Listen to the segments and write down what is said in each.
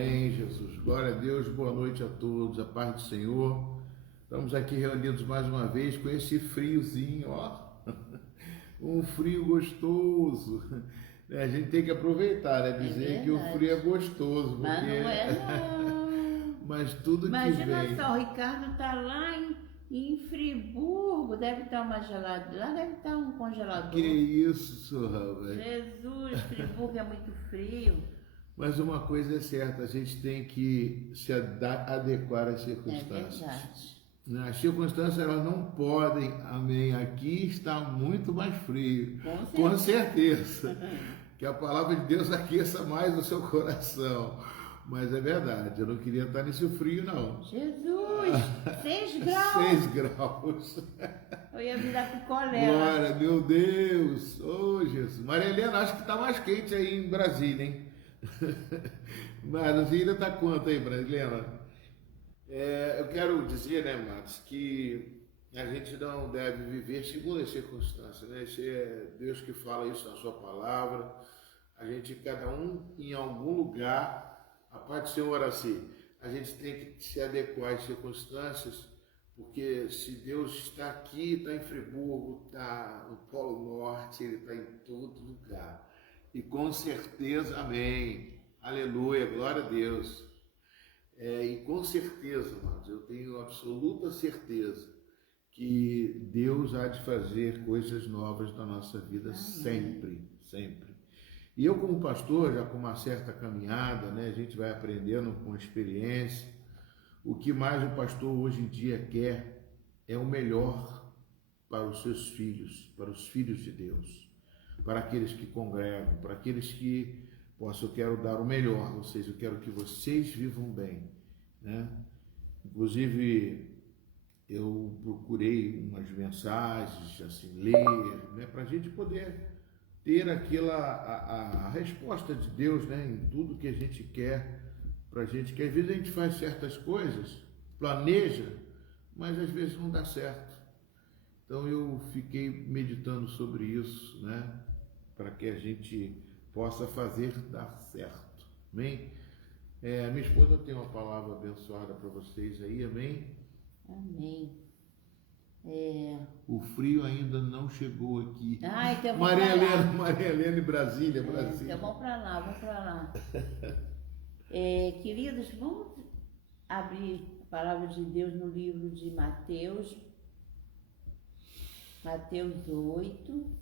amém, Jesus. Glória a Deus, boa noite a todos, a paz do Senhor. Estamos aqui reunidos mais uma vez com esse friozinho, ó. Um frio gostoso. A gente tem que aproveitar, né? Dizer que o frio é gostoso. Porque... Mas não é, não. Mas tudo Imagina que vem... só, o Ricardo está lá em Friburgo, deve estar uma geladeira, lá deve estar um congelador. Que isso, rapaz. Jesus, Friburgo é muito frio. Mas uma coisa é certa, a gente tem que se adequar às circunstâncias. É verdade. As circunstâncias, elas não podem, amém, aqui está muito mais frio. Com certeza. Que a palavra de Deus aqueça mais o seu coração. Mas é verdade, eu não queria estar nesse frio, não. Jesus, 6 graus. 6 graus. Eu ia virar picolé. Glória, meu Deus. Oh, Jesus. Maria Helena, acho que está mais quente aí em Brasília, hein? Mas ainda está quanto aí, Helena? Eu quero dizer, né, Marcos, que a gente não deve viver segundo as circunstâncias, né? Esse é Deus que fala isso na sua palavra. A gente, cada um em algum lugar, a paz do Senhor assim, a gente tem que se adequar às circunstâncias, porque se Deus está aqui, está em Friburgo, está no Polo Norte, Ele está em todo lugar. E com certeza, amém, aleluia, glória a Deus. E com certeza, amados, eu tenho absoluta certeza que Deus há de fazer coisas novas na nossa vida. Amém. Sempre, sempre. E eu, como pastor, já com uma certa caminhada, né, a gente vai aprendendo com experiência. O que mais o pastor hoje em dia quer é o melhor para os seus filhos, para os filhos de Deus, para aqueles que congregam, para aqueles que eu quero dar o melhor, ou seja, eu quero que vocês vivam bem, né? Inclusive, eu procurei umas mensagens, assim, ler, né, para a gente poder ter a resposta de Deus, né, em tudo que a gente quer pra gente, que às vezes a gente faz certas coisas, planeja, mas às vezes não dá certo. Então eu fiquei meditando sobre isso, né, para que a gente possa fazer dar certo. Amém? Minha esposa tem uma palavra abençoada para vocês aí, amém? Amém. O frio ainda não chegou aqui. Então Maria Helena, Brasília. Então vamos para lá. Queridos, vamos abrir a palavra de Deus no livro de Mateus 8,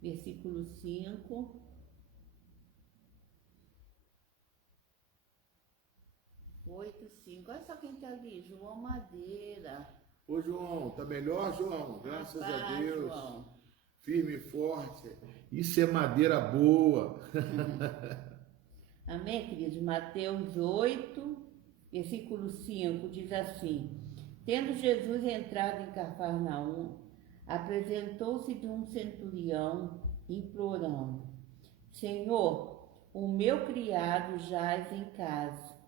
versículo 5. 8:5. Olha só quem está ali, João Madeira. Ô João, tá melhor, João? Graças a Deus. João. Firme e forte. Isso é madeira boa. Amém, queridos? Mateus 8, versículo 5, diz assim: Tendo Jesus entrado em Cafarnaum, apresentou-se de um centurião, implorando: Senhor, o meu criado jaz em casa,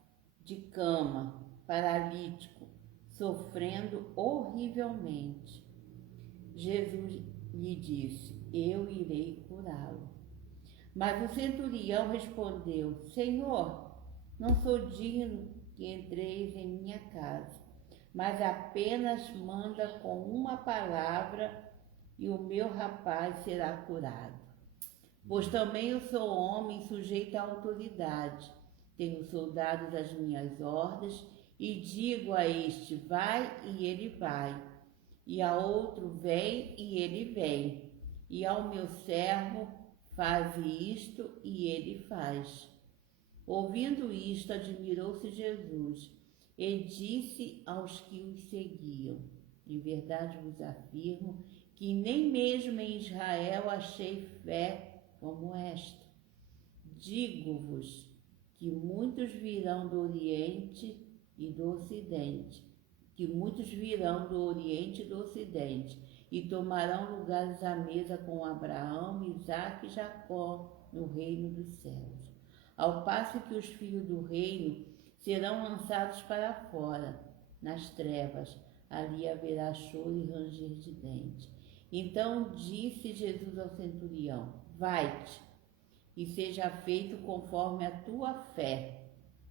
de cama, paralítico, sofrendo horrivelmente. Jesus lhe disse: Eu irei curá-lo. Mas o centurião respondeu: Senhor, não sou digno que entreis em minha casa, mas apenas manda com uma palavra e o meu rapaz será curado. Pois também eu sou homem sujeito à autoridade, tenho soldados às minhas ordens, e digo a este: vai, e ele vai, e a outro: vem, e ele vem, e ao meu servo: faze isto, e ele faz. Ouvindo isto, admirou-se Jesus e disse aos que os seguiam: Em verdade vos afirmo que nem mesmo em Israel achei fé como esta. Digo-vos que muitos virão do Oriente e do Ocidente, e tomarão lugares à mesa com Abraão, Isaque e Jacó no reino dos céus. Ao passo que os filhos do reino serão lançados para fora, nas trevas, ali haverá choro e ranger de dentes. Então disse Jesus ao centurião: vai-te, e seja feito conforme a tua fé.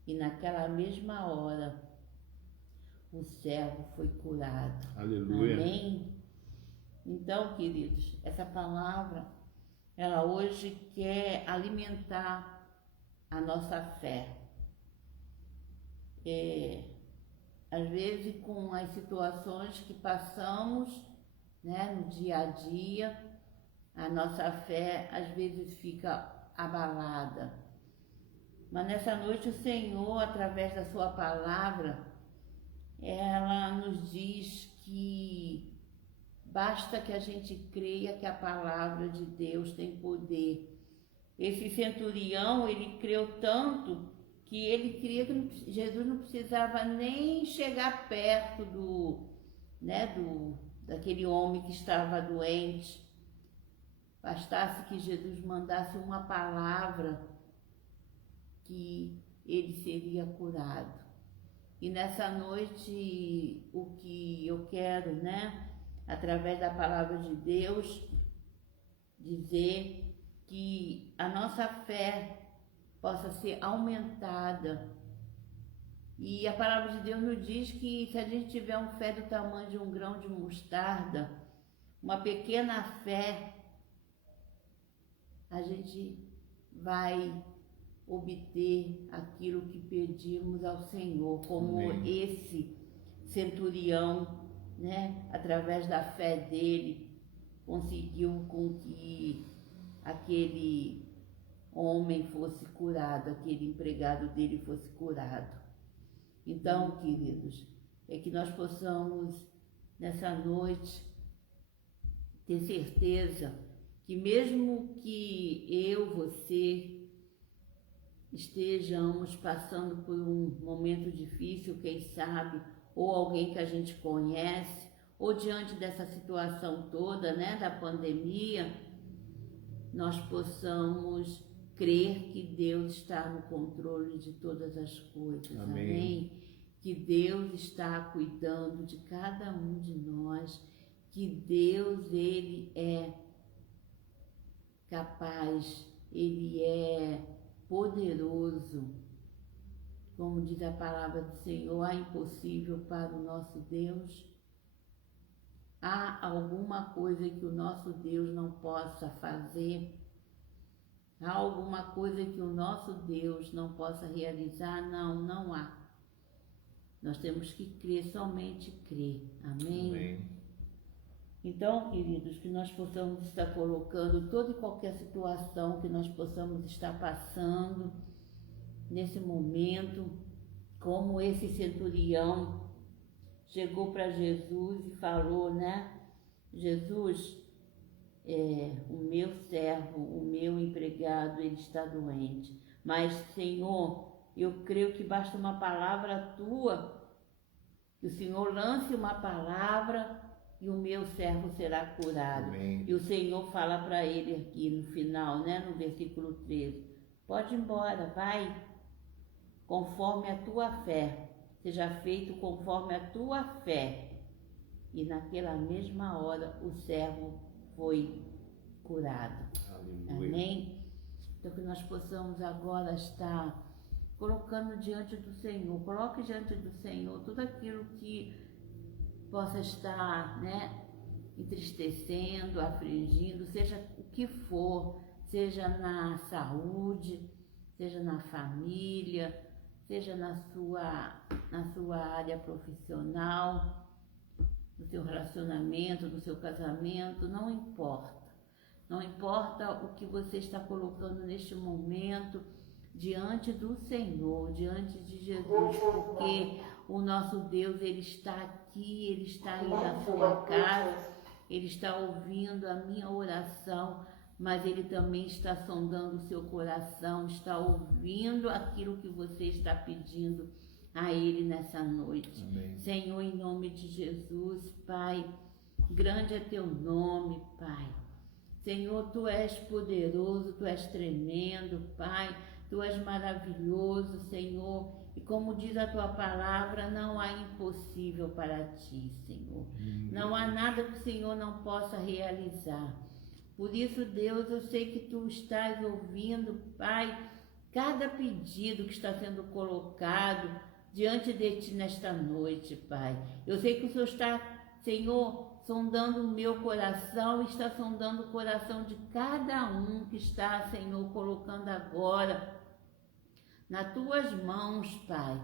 E naquela mesma hora, o servo foi curado. Aleluia. Amém? Então, queridos, essa palavra, ela hoje quer alimentar a nossa fé. Às vezes, com as situações que passamos, né, no dia a dia, a nossa fé às vezes fica abalada. Mas nessa noite o Senhor, através da sua palavra, ela nos diz que basta que a gente creia que a palavra de Deus tem poder. Esse centurião, ele creu tanto que ele cria que Jesus não precisava nem chegar perto daquele homem que estava doente. Bastasse que Jesus mandasse uma palavra que ele seria curado. E nessa noite, o que eu quero, né, através da palavra de Deus, dizer que a nossa fé possa ser aumentada. E a palavra de Deus nos diz que se a gente tiver uma fé do tamanho de um grão de mostarda, uma pequena fé, a gente vai obter aquilo que pedimos ao Senhor, como Amém. Esse centurião, né, através da fé dele, conseguiu com que aquele homem fosse curado, aquele empregado dele fosse curado. Então, queridos, é que nós possamos, nessa noite, ter certeza que mesmo que eu, você, estejamos passando por um momento difícil, quem sabe, ou alguém que a gente conhece, ou diante dessa situação toda, né, da pandemia, nós possamos crer que Deus está no controle de todas as coisas. Amém? Amém? Que Deus está cuidando de cada um de nós, que Deus, Ele é capaz, Ele é poderoso. Como diz a palavra do Senhor, há impossível para o nosso Deus? Há alguma coisa que o nosso Deus não possa fazer? Há alguma coisa que o nosso Deus não possa realizar? Não, não há. Nós temos que crer, somente crer. Amém? Amém. Então, queridos, que nós possamos estar colocando toda e qualquer situação que nós possamos estar passando nesse momento, como esse centurião chegou para Jesus e falou, né? Jesus, o meu servo, o meu empregado, ele está doente. Mas, Senhor, eu creio que basta uma palavra tua, que o Senhor lance uma palavra e o meu servo será curado. Amém. E o Senhor fala para ele aqui no final, né, no versículo 13, pode ir embora, vai, conforme a tua fé, seja feito conforme a tua fé. E naquela mesma hora o servo foi curado. Aleluia. Amém? Então que nós possamos agora estar colocando diante do Senhor, coloque diante do Senhor tudo aquilo que possa estar, né, entristecendo, afligindo, seja o que for, seja na saúde, seja na família, seja na sua área profissional, no seu relacionamento, no seu casamento, não importa. Não importa o que você está colocando neste momento diante do Senhor, diante de Jesus, porque o nosso Deus, Ele está aqui, Ele está aí na sua casa, Ele está ouvindo a minha oração, mas Ele também está sondando o seu coração, está ouvindo aquilo que você está pedindo a Ele nessa noite. Amém. Senhor, em nome de Jesus, Pai, grande é Teu nome, Pai. Senhor, Tu és poderoso, Tu és tremendo, Pai, Tu és maravilhoso, Senhor, e como diz a Tua palavra, não há impossível para Ti, Senhor. Não há nada que o Senhor não possa realizar. Por isso, Deus, eu sei que Tu estás ouvindo, Pai, cada pedido que está sendo colocado diante de Ti nesta noite, Pai. Eu sei que o Senhor está, Senhor, sondando o meu coração e está sondando o coração de cada um que está, Senhor, colocando agora nas Tuas mãos, Pai,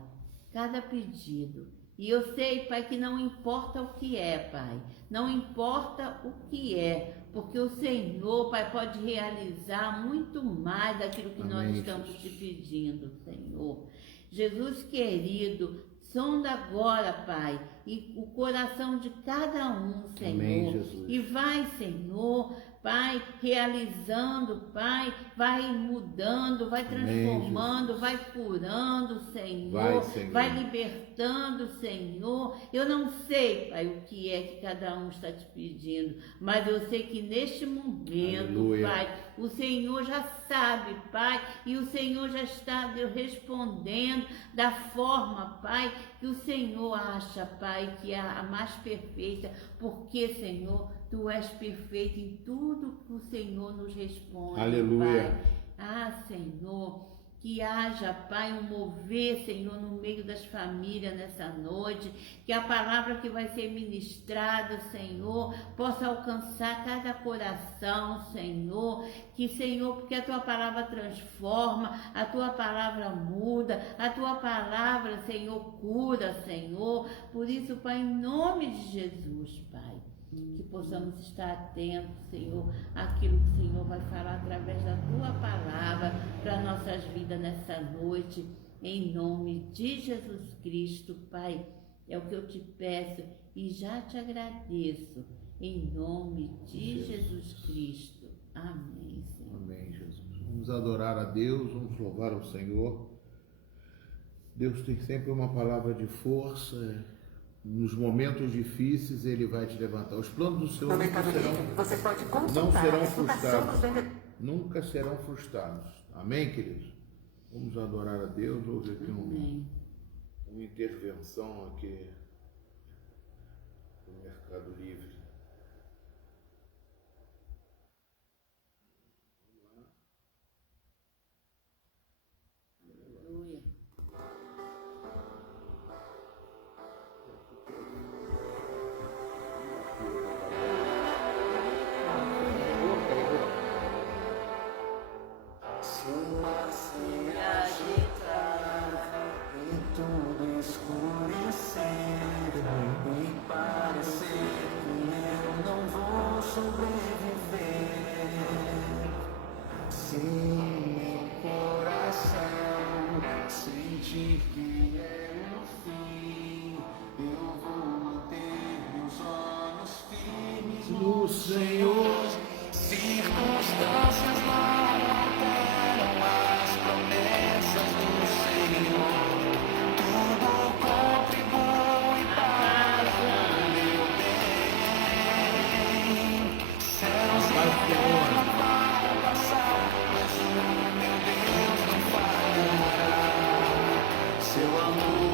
cada pedido. E eu sei, Pai, que não importa o que é, Pai, não importa o que é, porque o Senhor, Pai, pode realizar muito mais daquilo que nós estamos te pedindo, Senhor. Jesus querido, sonda agora, Pai, e o coração de cada um, Senhor. Amém, Jesus. E vai, Senhor, Pai, realizando, Pai, vai mudando, vai transformando, Amém, vai curando, Senhor, Senhor, vai libertando, Senhor. Eu não sei, Pai, o que é que cada um está te pedindo, mas eu sei que neste momento, Aleluia. Pai, o Senhor já sabe, Pai, e o Senhor já está, Deus, respondendo da forma, Pai, que o Senhor acha, Pai, que é a mais perfeita, porque, Senhor, Tu és perfeito em tudo que o Senhor nos responde. Aleluia. Pai. Ah, Senhor, que haja, Pai, um mover, Senhor, no meio das famílias nessa noite, que a palavra que vai ser ministrada, Senhor, possa alcançar cada coração, Senhor, que, Senhor, porque a Tua palavra transforma, a Tua palavra muda, a Tua palavra, Senhor, cura, Senhor. Por isso, Pai, em nome de Jesus, Pai, que possamos estar atentos, Senhor, àquilo que o Senhor vai falar através da Tua palavra para nossas vidas nessa noite, em nome de Jesus Cristo, Pai. É o que eu te peço e já te agradeço, em nome de Jesus Cristo. Amém, Senhor. Amém, Jesus. Vamos adorar a Deus, vamos louvar o Senhor. Deus tem sempre uma palavra de força. Nos momentos difíceis, Ele vai te levantar. Os planos do Senhor não serão frustrados. Nunca serão frustrados. Amém, queridos? Vamos adorar a Deus. Houve aqui uma intervenção aqui no Mercado Livre. Aleluia. No Senhor, circunstâncias não alteram as promessas do Senhor. Tudo contribui para o meu bem. Céus e terra vão passar, mas o meu Deus não falhará. Seu amor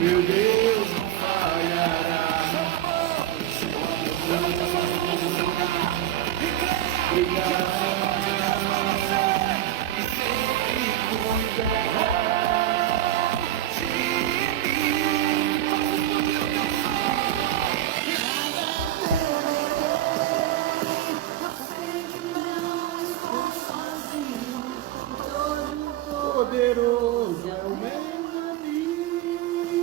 Meu Deus não falhará. Poderoso é o meu amigo,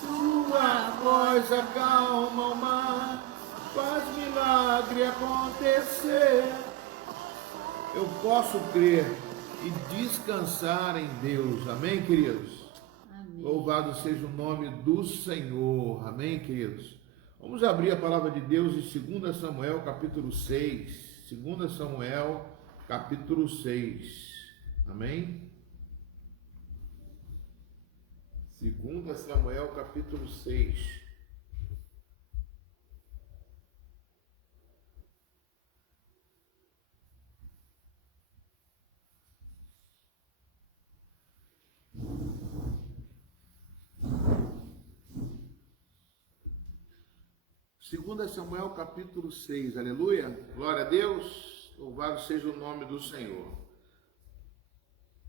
sua voz acalma o mar, faz milagre acontecer. Eu posso crer e descansar em Deus, amém, queridos? Amém. Louvado seja o nome do Senhor, amém, queridos? Vamos abrir a palavra de Deus em 2 Samuel, capítulo 6. 2 Samuel, capítulo 6. Amém? 2 Samuel, capítulo 6. Segunda Samuel, capítulo 6. Aleluia. Glória a Deus. Louvado seja o nome do Senhor.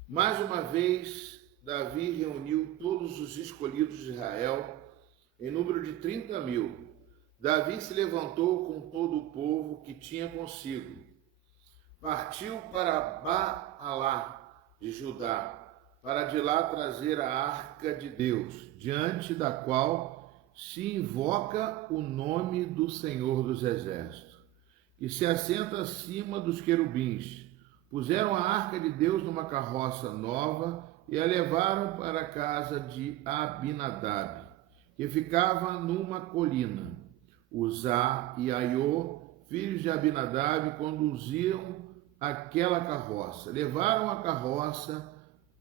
Mais uma vez, Davi reuniu todos os escolhidos de Israel, em número de 30.000. Davi se levantou com todo o povo que tinha consigo. Partiu para Baalá de Judá, para de lá trazer a arca de Deus, diante da qual se invoca o nome do Senhor dos Exércitos, que se assenta acima dos querubins. Puseram a arca de Deus numa carroça nova e a levaram para a casa de Abinadab, que ficava numa colina. Uzá e Aiô, filhos de Abinadab, conduziam aquela carroça. Levaram a carroça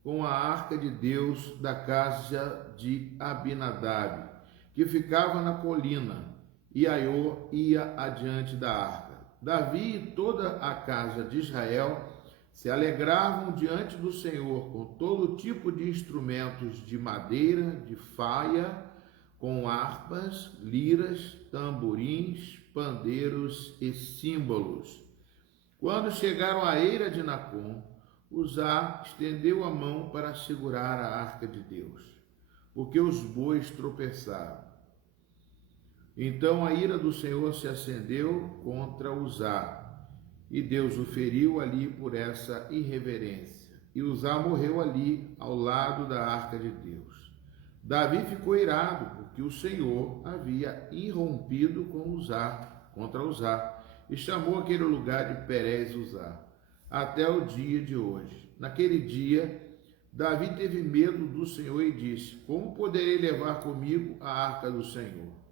com a arca de Deus da casa de Abinadab, que ficava na colina, e Aiô ia adiante da arca. Davi e toda a casa de Israel se alegravam diante do Senhor com todo tipo de instrumentos de madeira, de faia, com harpas, liras, tamborins, pandeiros e símbolos. Quando chegaram à eira de Nacon, Uzá estendeu a mão para segurar a arca de Deus, porque os bois tropeçaram. Então a ira do Senhor se acendeu contra Uzá, e Deus o feriu ali por essa irreverência. E Uzá morreu ali, ao lado da arca de Deus. Davi ficou irado, porque o Senhor havia irrompido contra Uzá, e chamou aquele lugar de Perez Uzá, até o dia de hoje. Naquele dia, Davi teve medo do Senhor e disse: como poderei levar comigo a arca do Senhor?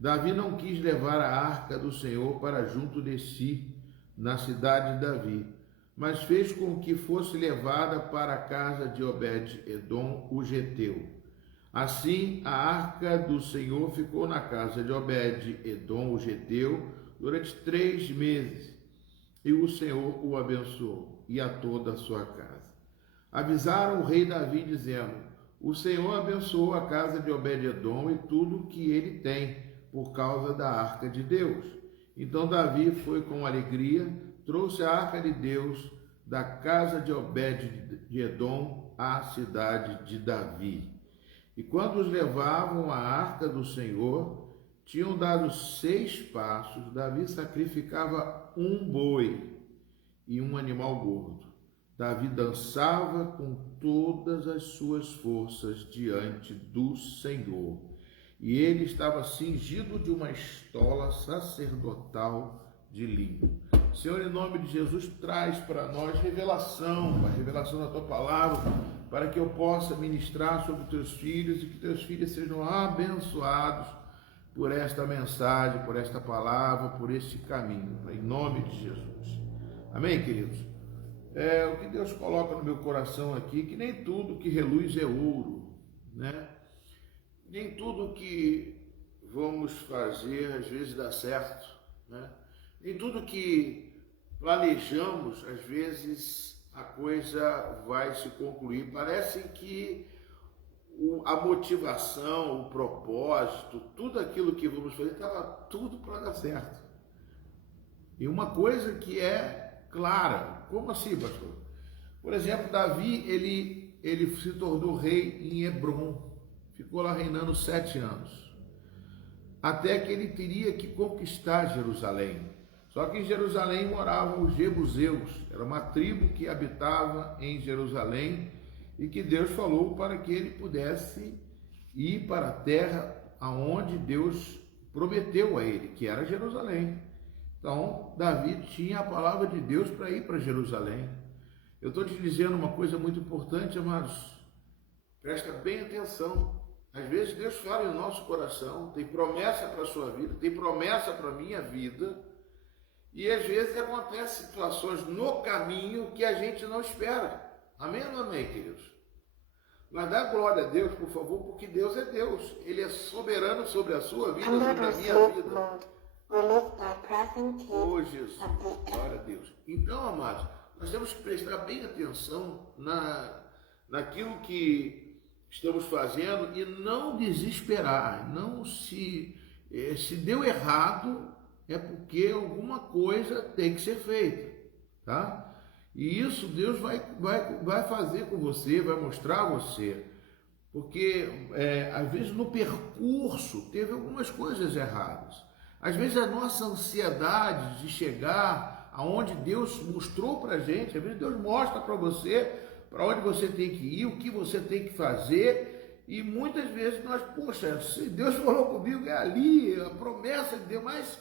Davi não quis levar a arca do Senhor para junto de si, na cidade de Davi, mas fez com que fosse levada para a casa de Obed-edom, o geteu. Assim, a arca do Senhor ficou na casa de Obed-edom, o geteu, durante 3 meses, e o Senhor o abençoou, e a toda a sua casa. Avisaram o rei Davi, dizendo: o Senhor abençoou a casa de Obed-edom e tudo o que ele tem, por causa da arca de Deus. Então Davi foi com alegria, trouxe a arca de Deus da casa de Obed-edom à cidade de Davi. E quando os levavam a arca do Senhor, tinham dado 6 passos, Davi sacrificava um boi e um animal gordo. Davi dançava com todas as suas forças diante do Senhor. E ele estava cingido de uma estola sacerdotal de linho. Senhor, em nome de Jesus, traz para nós revelação, a revelação da Tua Palavra, para que eu possa ministrar sobre Teus filhos e que Teus filhos sejam abençoados por esta mensagem, por esta palavra, por este caminho, em nome de Jesus. Amém, queridos? O que Deus coloca no meu coração aqui, que nem tudo que reluz é ouro, né? Nem tudo que vamos fazer às vezes dá certo, né? Nem tudo que planejamos, às vezes a coisa vai se concluir. Parece que a motivação, o propósito, tudo aquilo que vamos fazer, estava tudo para dar certo. E uma coisa que é clara, como assim, pastor? Por exemplo, Davi, ele se tornou rei em Hebrom, ficou lá reinando 7 anos, até que ele teria que conquistar Jerusalém. Só que em Jerusalém moravam os jebuseus, era uma tribo que habitava em Jerusalém e que Deus falou para que ele pudesse ir para a terra aonde Deus prometeu a ele, que era Jerusalém. Então, Davi tinha a palavra de Deus para ir para Jerusalém. Eu estou te dizendo uma coisa muito importante, amados. Presta bem atenção. Às vezes Deus fala em nosso coração, tem promessa para a sua vida, tem promessa para a minha vida, e às vezes acontecem situações no caminho que a gente não espera. Amém ou não amém, queridos? Mas dá glória a Deus, por favor, porque Deus é Deus. Ele é soberano sobre a sua vida, sobre a minha vida. Oh, Jesus, glória a Deus. Então, amados, nós temos que prestar bem atenção naquilo que estamos fazendo e não desesperar. Não se deu errado, é porque alguma coisa tem que ser feita, tá? E isso Deus vai fazer com você, vai mostrar a você. Porque, às vezes, no percurso, teve algumas coisas erradas. Às vezes, a nossa ansiedade de chegar aonde Deus mostrou para a gente, às vezes Deus mostra para você para onde você tem que ir, o que você tem que fazer, e muitas vezes nós, poxa, se Deus falou comigo, é ali, a promessa de Deus, mas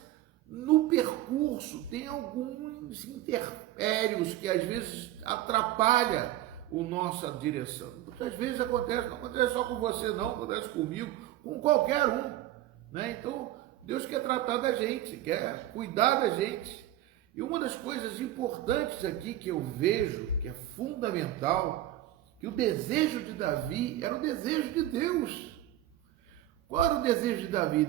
no percurso tem alguns interférios que às vezes atrapalham a nossa direção. Muitas vezes acontece, não acontece só com você não, acontece comigo, com qualquer um, né? Então, Deus quer tratar da gente, quer cuidar da gente. E uma das coisas importantes aqui que eu vejo, que é fundamental, que o desejo de Davi era o desejo de Deus. Qual era o desejo de Davi?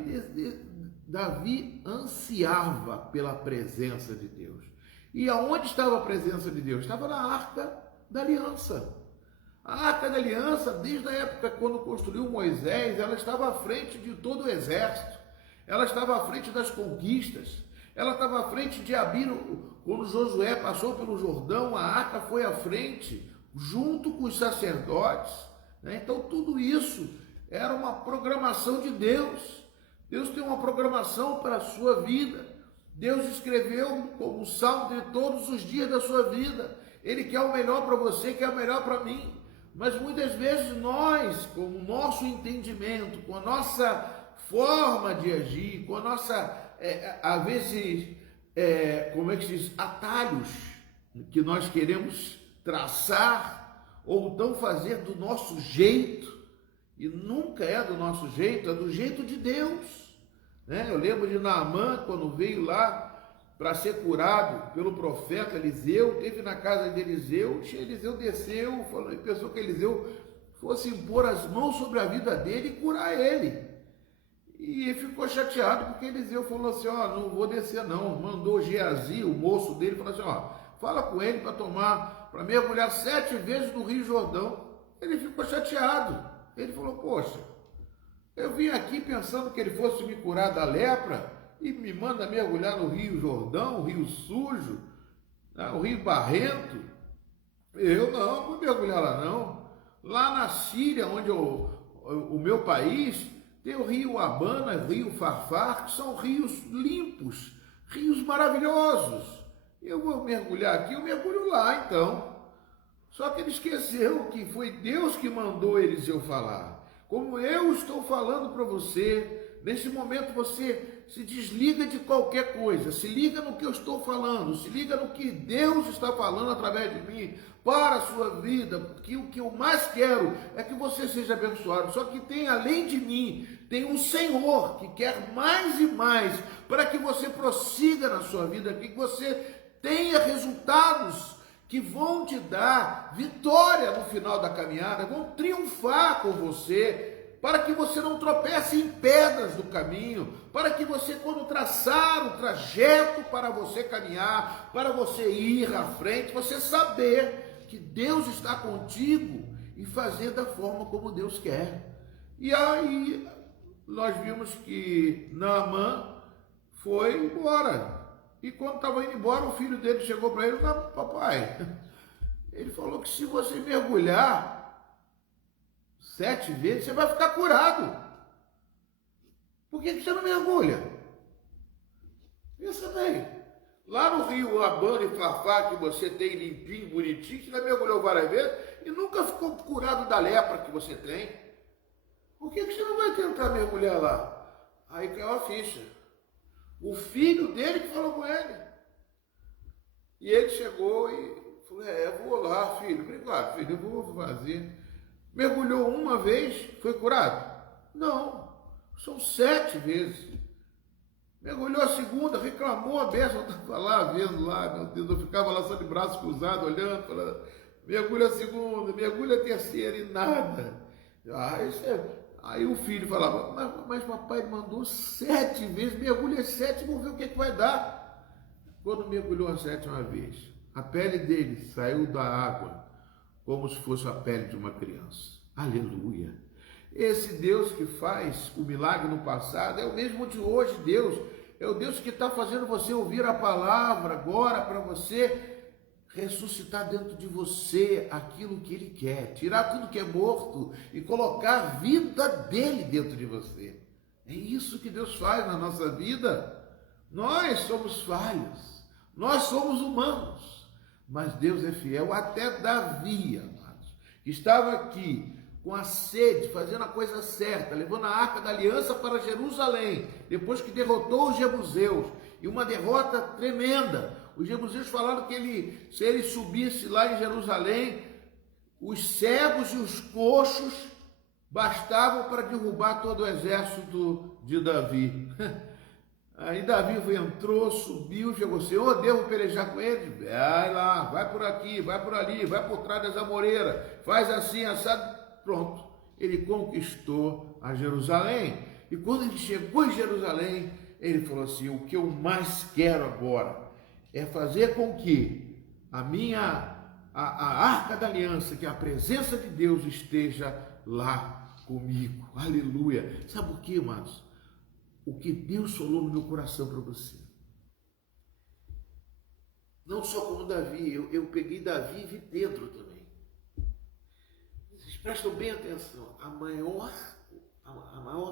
Davi ansiava pela presença de Deus. E aonde estava a presença de Deus? Estava na Arca da Aliança. A Arca da Aliança, desde a época quando construiu Moisés, ela estava à frente de todo o exército. Ela estava à frente das conquistas. Ela estava à frente de Abir, quando Josué passou pelo Jordão, a arca foi à frente, junto com os sacerdotes, né? Então tudo isso era uma programação de Deus. Deus tem uma programação para a sua vida. Deus escreveu como um salmo de todos os dias da sua vida. Ele quer o melhor para você, quer o melhor para mim. Mas muitas vezes nós, com o nosso entendimento, com a nossa forma de agir, com a nossa, às vezes, como é que se diz, atalhos que nós queremos traçar ou então fazer do nosso jeito, e nunca é do nosso jeito, é do jeito de Deus, né? Eu lembro de Naamã, quando veio lá para ser curado pelo profeta Eliseu, teve na casa de Eliseu, Eliseu desceu, falou, e pensou que Eliseu fosse impor as mãos sobre a vida dele e curar ele. E ficou chateado porque Eliseu falou assim, não vou descer não. Mandou Geazi, o moço dele, falou assim, fala com ele para mergulhar 7 vezes no Rio Jordão. Ele ficou chateado. Ele falou, poxa, eu vim aqui pensando que ele fosse me curar da lepra e me manda mergulhar no Rio Jordão, o rio sujo, o rio barrento. Eu não vou mergulhar lá não. Lá na Síria, onde o meu país, tem o rio Abana, o rio Farfar, que são rios limpos, rios maravilhosos. Eu vou mergulhar aqui, eu mergulho lá então. Só que ele esqueceu que foi Deus que mandou Eliseu falar. Como eu estou falando para você, nesse momento você se desliga de qualquer coisa, se liga no que eu estou falando, se liga no que Deus está falando através de mim para a sua vida, porque o que eu mais quero é que você seja abençoado. Só que tem, além de mim, tem um Senhor que quer mais e mais para que você prossiga na sua vida, que você tenha resultados que vão te dar vitória no final da caminhada, vão triunfar com você, para que você não tropece em pedras do caminho, para que você, quando traçar o trajeto para você caminhar, para você ir à frente, você saber que Deus está contigo e fazer da forma como Deus quer. E aí nós vimos que Naamã foi embora. E quando estava indo embora, o filho dele chegou para ele: não, papai, ele falou que se você mergulhar 7 vezes, você vai ficar curado. Por que você não mergulha? Pensa bem. Lá no rio Abana e Fafá, que você tem limpinho, bonitinho, você já mergulhou várias vezes e nunca ficou curado da lepra que você tem. Por que você não vai tentar mergulhar lá? Aí caiu a ficha. O filho dele que falou com ele. E ele chegou e falou: vou lá, filho. Obrigado, filho, eu vou fazer. Mergulhou uma vez, foi curado? Não, são 7 vezes. Mergulhou a segunda, reclamou a bênção, eu estava lá vendo lá, meu Deus, eu ficava lá só de braços cruzados, olhando, falando: mergulha a segunda, mergulha a terceira, e nada. Aí o filho falava: mas papai mandou 7 vezes, mergulha as 7, vamos ver o que vai dar. Quando mergulhou a 7ª vez, a pele dele saiu da água como se fosse a pele de uma criança. Aleluia! Esse Deus que faz o milagre no passado é o mesmo de hoje. Deus é o Deus que está fazendo você ouvir a palavra agora, para você ressuscitar dentro de você aquilo que Ele quer, tirar tudo que é morto e colocar a vida dele dentro de você. É isso que Deus faz na nossa vida. Nós somos falhos, nós somos humanos, mas Deus é fiel. Até Davi, amados, que estava aqui com a sede, fazendo a coisa certa, levando a Arca da Aliança para Jerusalém, depois que derrotou os jebuseus, e uma derrota tremenda. Os jebuseus falaram que se ele subisse lá em Jerusalém, os cegos e os coxos bastavam para derrubar todo o exército de Davi. Aí Davi entrou, subiu, chegou: Senhor, devo pelejar com ele? Vai lá, vai por aqui, vai por ali, vai por trás das amoreiras, faz assim, assado. Pronto, ele conquistou a Jerusalém. E quando ele chegou em Jerusalém, ele falou assim: o que eu mais quero agora é fazer com que a Arca da Aliança, que a presença de Deus esteja lá comigo. Aleluia! Sabe o que, amados? O que Deus falou no meu coração para você. Não só como Davi, eu peguei Davi e vi Pedro também. Vocês prestam bem atenção. A maior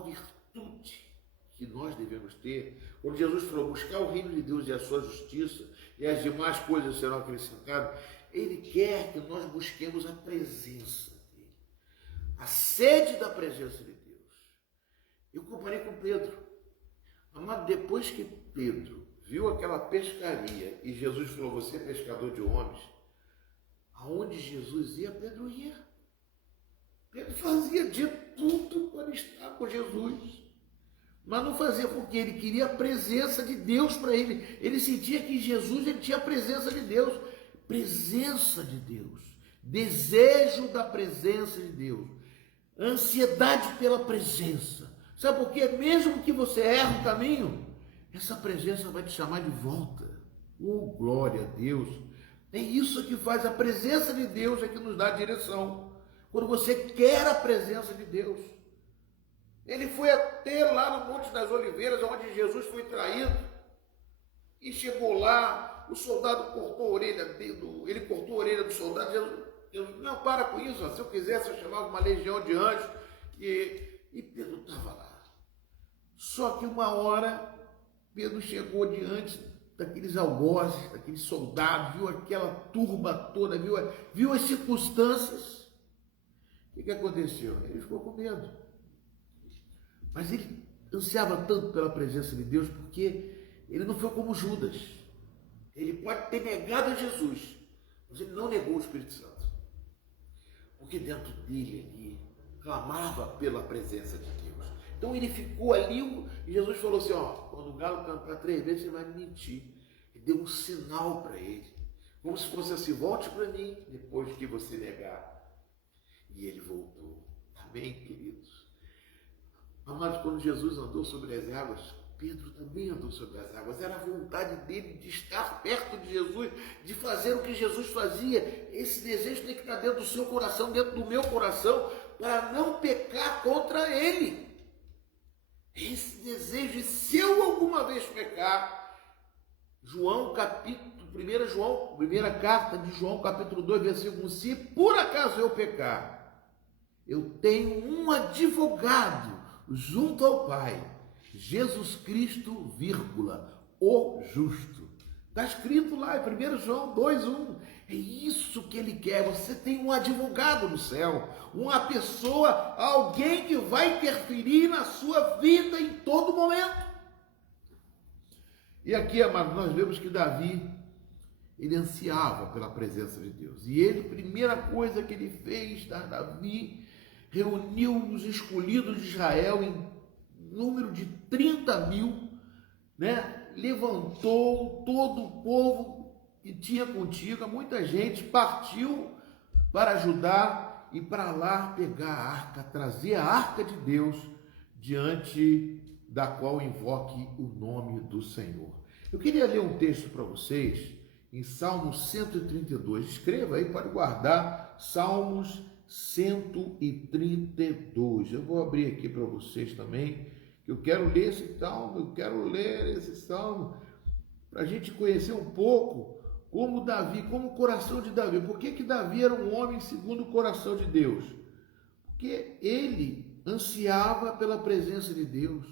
virtude que nós devemos ter, quando Jesus falou: buscar o reino de Deus e a sua justiça, e as demais coisas serão acrescentadas, Ele quer que nós busquemos a presença dEle, a sede da presença de Deus. Eu comparei com Pedro. Amado, depois que Pedro viu aquela pescaria e Jesus falou: você é pescador de homens, aonde Jesus ia, Pedro ia. Pedro fazia de tudo para estar com Jesus, mas não fazia porque ele queria a presença de Deus para ele. Ele sentia que em Jesus ele tinha a presença de Deus. Presença de Deus, desejo da presença de Deus, ansiedade pela presença. Sabe por quê? Mesmo que você erre o caminho, essa presença vai te chamar de volta. Oh, glória a Deus! É isso que faz. A presença de Deus é que nos dá a direção. Quando você quer a presença de Deus. Ele foi até lá no Monte das Oliveiras, onde Jesus foi traído, e chegou lá, o soldado cortou a orelha dele, ele cortou a orelha do soldado. Jesus, não, para com isso, se eu quisesse eu chamava uma legião de anjos. E Pedro estava lá. Só que uma hora, Pedro chegou diante daqueles algozes, daqueles soldados, viu aquela turba toda, viu as circunstâncias. O que aconteceu? Ele ficou com medo. Mas ele ansiava tanto pela presença de Deus, porque ele não foi como Judas. Ele pode ter negado a Jesus, mas ele não negou o Espírito Santo. Porque dentro dele, ele clamava pela presença de Deus. Então ele ficou ali, e Jesus falou assim: quando o galo cantar 3 vezes, você vai me mentir. Ele deu um sinal para ele, como se fosse assim: volte para mim, depois que você negar. E ele voltou. Amém, queridos? Amados, quando Jesus andou sobre as águas, Pedro também andou sobre as águas. Era a vontade dele de estar perto de Jesus, de fazer o que Jesus fazia. Esse desejo tem que estar dentro do seu coração, dentro do meu coração, para não pecar contra ele. Esse desejo, e se eu alguma vez pecar, primeira carta de João, capítulo 2, versículo 1, se por acaso eu pecar, eu tenho um advogado junto ao Pai, Jesus Cristo, o justo. Está escrito lá em 1 João 2,1. É isso que ele quer. Você tem um advogado no céu, uma pessoa, alguém que vai interferir na sua vida em todo momento. E aqui, amado, nós vemos que Davi, ele ansiava pela presença de Deus. E ele, primeira coisa que ele fez, Davi reuniu os escolhidos de Israel em número de 30.000, né? Levantou todo o povo que tinha contigo, muita gente partiu para ajudar e para lá pegar a arca, trazer a arca de Deus diante da qual invoque o nome do Senhor. Eu queria ler um texto para vocês em Salmos 132. Escreva aí, pode guardar, Salmos 132. Eu vou abrir aqui para vocês também, que eu quero ler esse salmo, para a gente conhecer um pouco como Davi, como o coração de Davi. Por que Davi era um homem segundo o coração de Deus? Porque ele ansiava pela presença de Deus.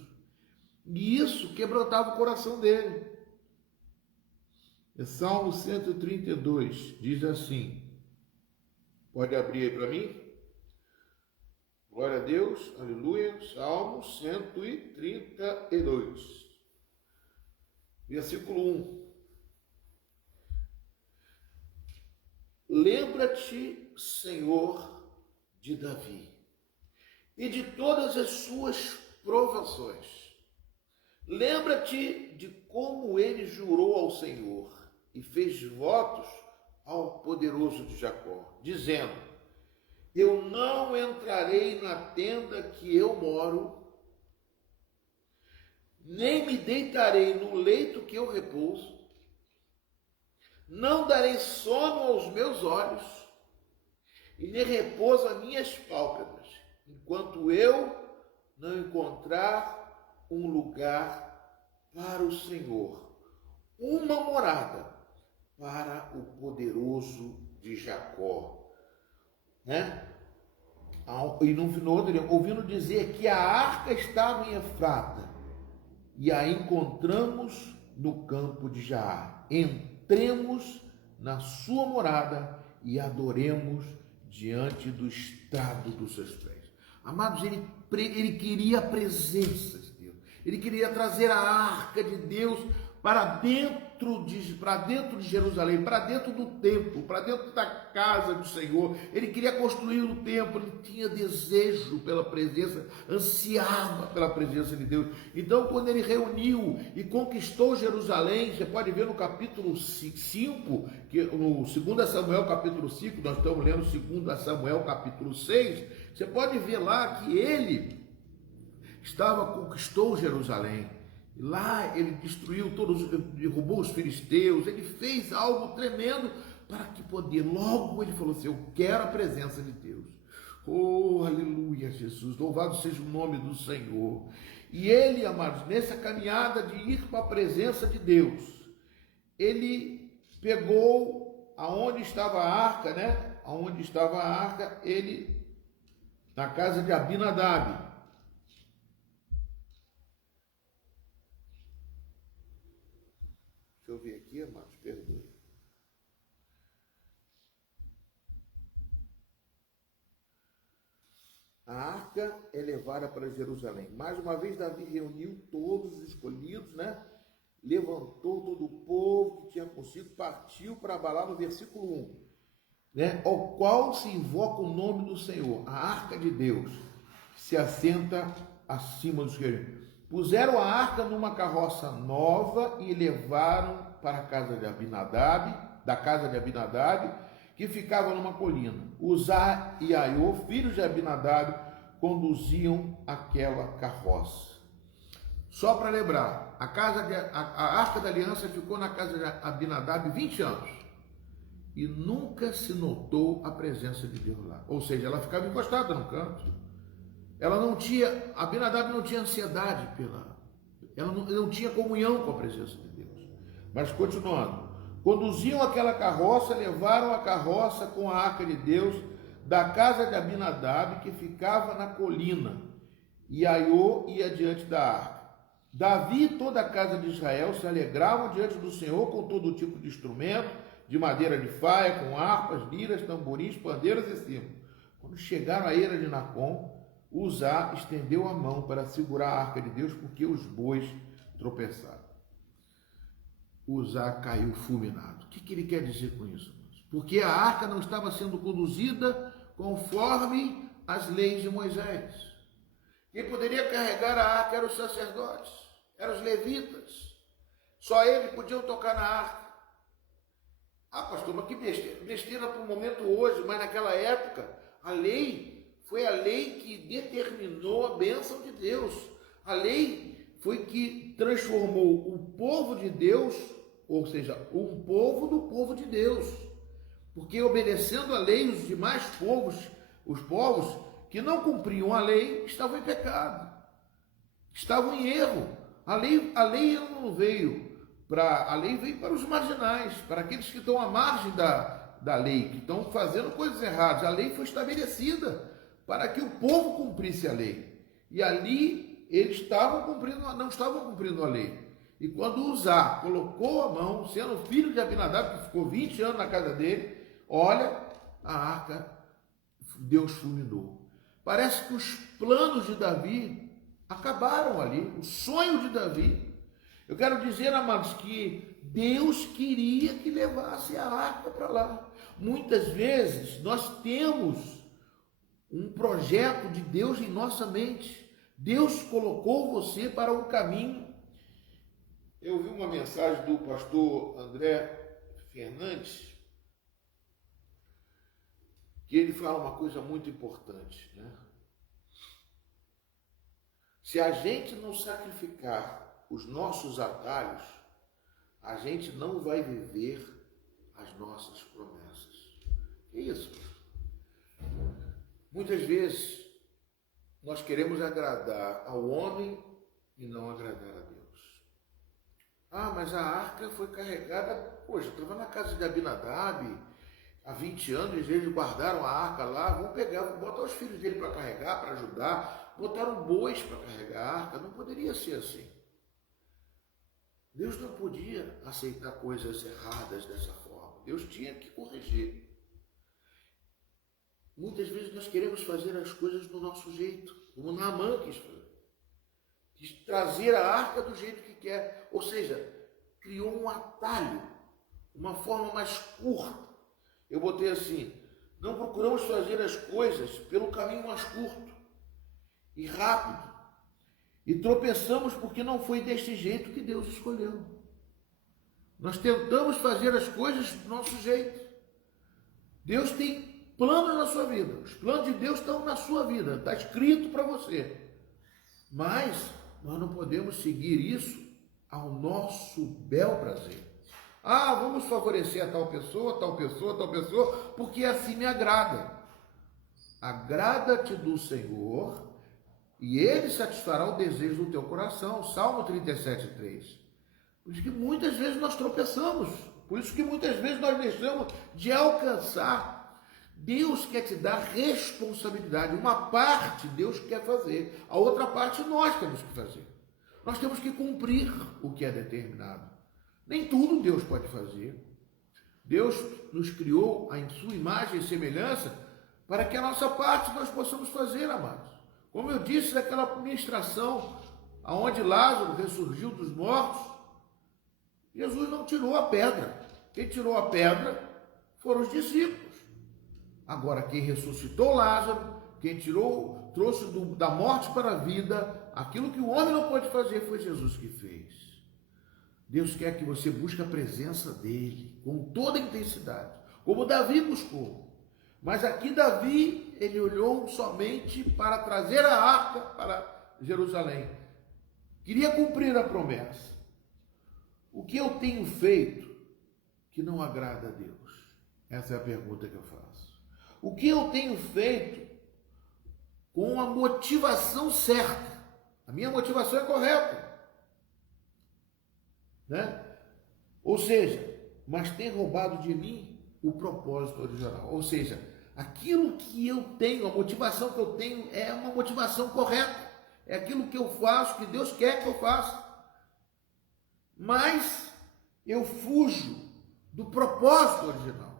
E isso quebrantava o coração dele. Salmo 132 diz assim, pode abrir aí para mim? Glória a Deus, aleluia. Salmo 132, versículo 1. Lembra-te, Senhor, de Davi e de todas as suas provações. Lembra-te de como ele jurou ao Senhor e fez votos ao poderoso de Jacó, dizendo: eu não entrarei na tenda que eu moro, nem me deitarei no leito que eu repouso, não darei sono aos meus olhos, e nem repouso a minhas pálpebras, enquanto eu não encontrar um lugar para o Senhor, uma morada para o poderoso de Jacó. Né? E no outro dia, ouvindo dizer que a arca estava em Efrata, e a encontramos no campo de Jaar. Entremos na sua morada e adoremos diante do estrado dos seus pés. Amados, ele queria a presença de Deus. Ele queria trazer a arca de Deus para dentro de Jerusalém, para dentro do templo, para dentro da casa do Senhor. Ele queria construir o templo, ele tinha desejo pela presença, ansiava pela presença de Deus. Então, quando ele reuniu e conquistou Jerusalém, você pode ver no capítulo 5, que no 2 Samuel capítulo 5, nós estamos lendo 2 Samuel capítulo 6, você pode ver lá que ele conquistou Jerusalém. Lá ele destruiu derrubou os filisteus, ele fez algo tremendo para que poder. Logo ele falou assim: eu quero a presença de Deus. Oh, aleluia, Jesus, louvado seja o nome do Senhor. E ele, amados, nessa caminhada de ir para a presença de Deus, ele pegou aonde estava a arca, né? Aonde estava a arca, ele, na casa de Abinadab. Deixa eu ver aqui, amados, perdoe. A arca é levada para Jerusalém. Mais uma vez, Davi reuniu todos os escolhidos, né? Levantou todo o povo que tinha consigo, partiu para abalar no versículo 1, né? Ao qual se invoca o nome do Senhor. A arca de Deus se assenta acima dos queridos. Puseram a arca numa carroça nova e levaram para a casa de Abinadab, que ficava numa colina. Uzá e Aiô, filhos de Abinadab, conduziam aquela carroça. Só para lembrar, a Arca da Aliança ficou na casa de Abinadab 20 anos. E nunca se notou a presença de Deus lá. Ou seja, ela ficava encostada no canto. Abinadab não tinha ansiedade ela não tinha comunhão com a presença de Deus. Mas continuando, conduziam aquela carroça, levaram a carroça com a arca de Deus da casa de Abinadab, que ficava na colina, e Aiô ia diante da arca. Davi e toda a casa de Israel se alegravam diante do Senhor com todo tipo de instrumento, de madeira de faia, com harpas, liras, tamborins, pandeiras e símbolos. Quando chegaram à eira de Nacon, Uzá estendeu a mão para segurar a arca de Deus, porque os bois tropeçaram. Uzá caiu fulminado. O que ele quer dizer com isso? Porque a arca não estava sendo conduzida conforme as leis de Moisés. Quem poderia carregar a arca eram os sacerdotes, eram os levitas. Só eles podiam tocar na arca. Ah, pastor, mas que besteira para o momento hoje, mas naquela época, a lei foi a lei que determinou a bênção de Deus. A lei foi que transformou o povo de Deus, ou seja, um povo do povo de Deus. Porque obedecendo a lei, os demais povos, os povos que não cumpriam a lei, estavam em pecado, estavam em erro. A lei não veio a lei veio para os marginais, para aqueles que estão à margem da lei, que estão fazendo coisas erradas. A lei foi estabelecida para que o povo cumprisse a lei. E ali eles não estavam cumprindo a lei. E quando Uzá colocou a mão, sendo filho de Abinadab, que ficou 20 anos na casa dele, olha, a arca, Deus fulminou. Parece que os planos de Davi acabaram ali, o sonho de Davi. Eu quero dizer, amados, que Deus queria que levasse a arca para lá. Muitas vezes nós temos um projeto de Deus em nossa mente. Deus colocou você para um caminho. Eu vi uma mensagem do pastor André Fernandes, que ele fala uma coisa muito importante, né? Se a gente não sacrificar os nossos atalhos, a gente não vai viver as nossas promessas. Que isso? Muitas vezes nós queremos agradar ao homem e não agradar a Deus. Ah, mas a arca foi carregada, poxa, estava na casa de Abinadab, há 20 anos eles guardaram a arca lá, vão botar os filhos dele para carregar, para ajudar, botaram bois para carregar a arca. Não poderia ser assim. Deus não podia aceitar coisas erradas dessa forma. Deus tinha que corrigir. Muitas vezes nós queremos fazer as coisas do nosso jeito, como Naamã quis fazer. Quis trazer a arca do jeito que quer. Ou seja, criou um atalho, uma forma mais curta. Eu botei assim, não procuramos fazer as coisas pelo caminho mais curto e rápido. E tropeçamos porque não foi deste jeito que Deus escolheu. Nós tentamos fazer as coisas do nosso jeito. Deus tem planos na sua vida. Os planos de Deus estão na sua vida. Está escrito para você. Mas nós não podemos seguir isso ao nosso bel prazer. Ah, vamos favorecer a tal pessoa, tal pessoa, tal pessoa, porque assim me agrada. Agrada-te do Senhor e Ele satisfará o desejo do teu coração. Salmo 37:3. Por isso que muitas vezes nós tropeçamos. Por isso que muitas vezes nós deixamos de alcançar. Deus quer te dar responsabilidade. Uma parte Deus quer fazer. A outra parte nós temos que fazer. Nós temos que cumprir o que é determinado. Nem tudo Deus pode fazer. Deus nos criou em sua imagem e semelhança para que a nossa parte nós possamos fazer, amados. Como eu disse naquela ministração, aonde Lázaro ressurgiu dos mortos, Jesus não tirou a pedra. Quem tirou a pedra foram os discípulos. Agora, quem ressuscitou Lázaro, quem trouxe da morte para a vida, aquilo que o homem não pode fazer, foi Jesus que fez. Deus quer que você busque a presença dele com toda a intensidade, como Davi buscou. Mas aqui Davi, ele olhou somente para trazer a arca para Jerusalém. queria cumprir a promessa. O que eu tenho feito que não agrada a Deus? Essa é a pergunta que eu faço. O que eu tenho feito com a motivação certa? A minha motivação é correta, né? Ou seja, mas tem roubado de mim o propósito original. Ou seja, aquilo que eu tenho, a motivação que eu tenho é uma motivação correta. É aquilo que eu faço, que Deus quer que eu faça. Mas eu fujo do propósito original.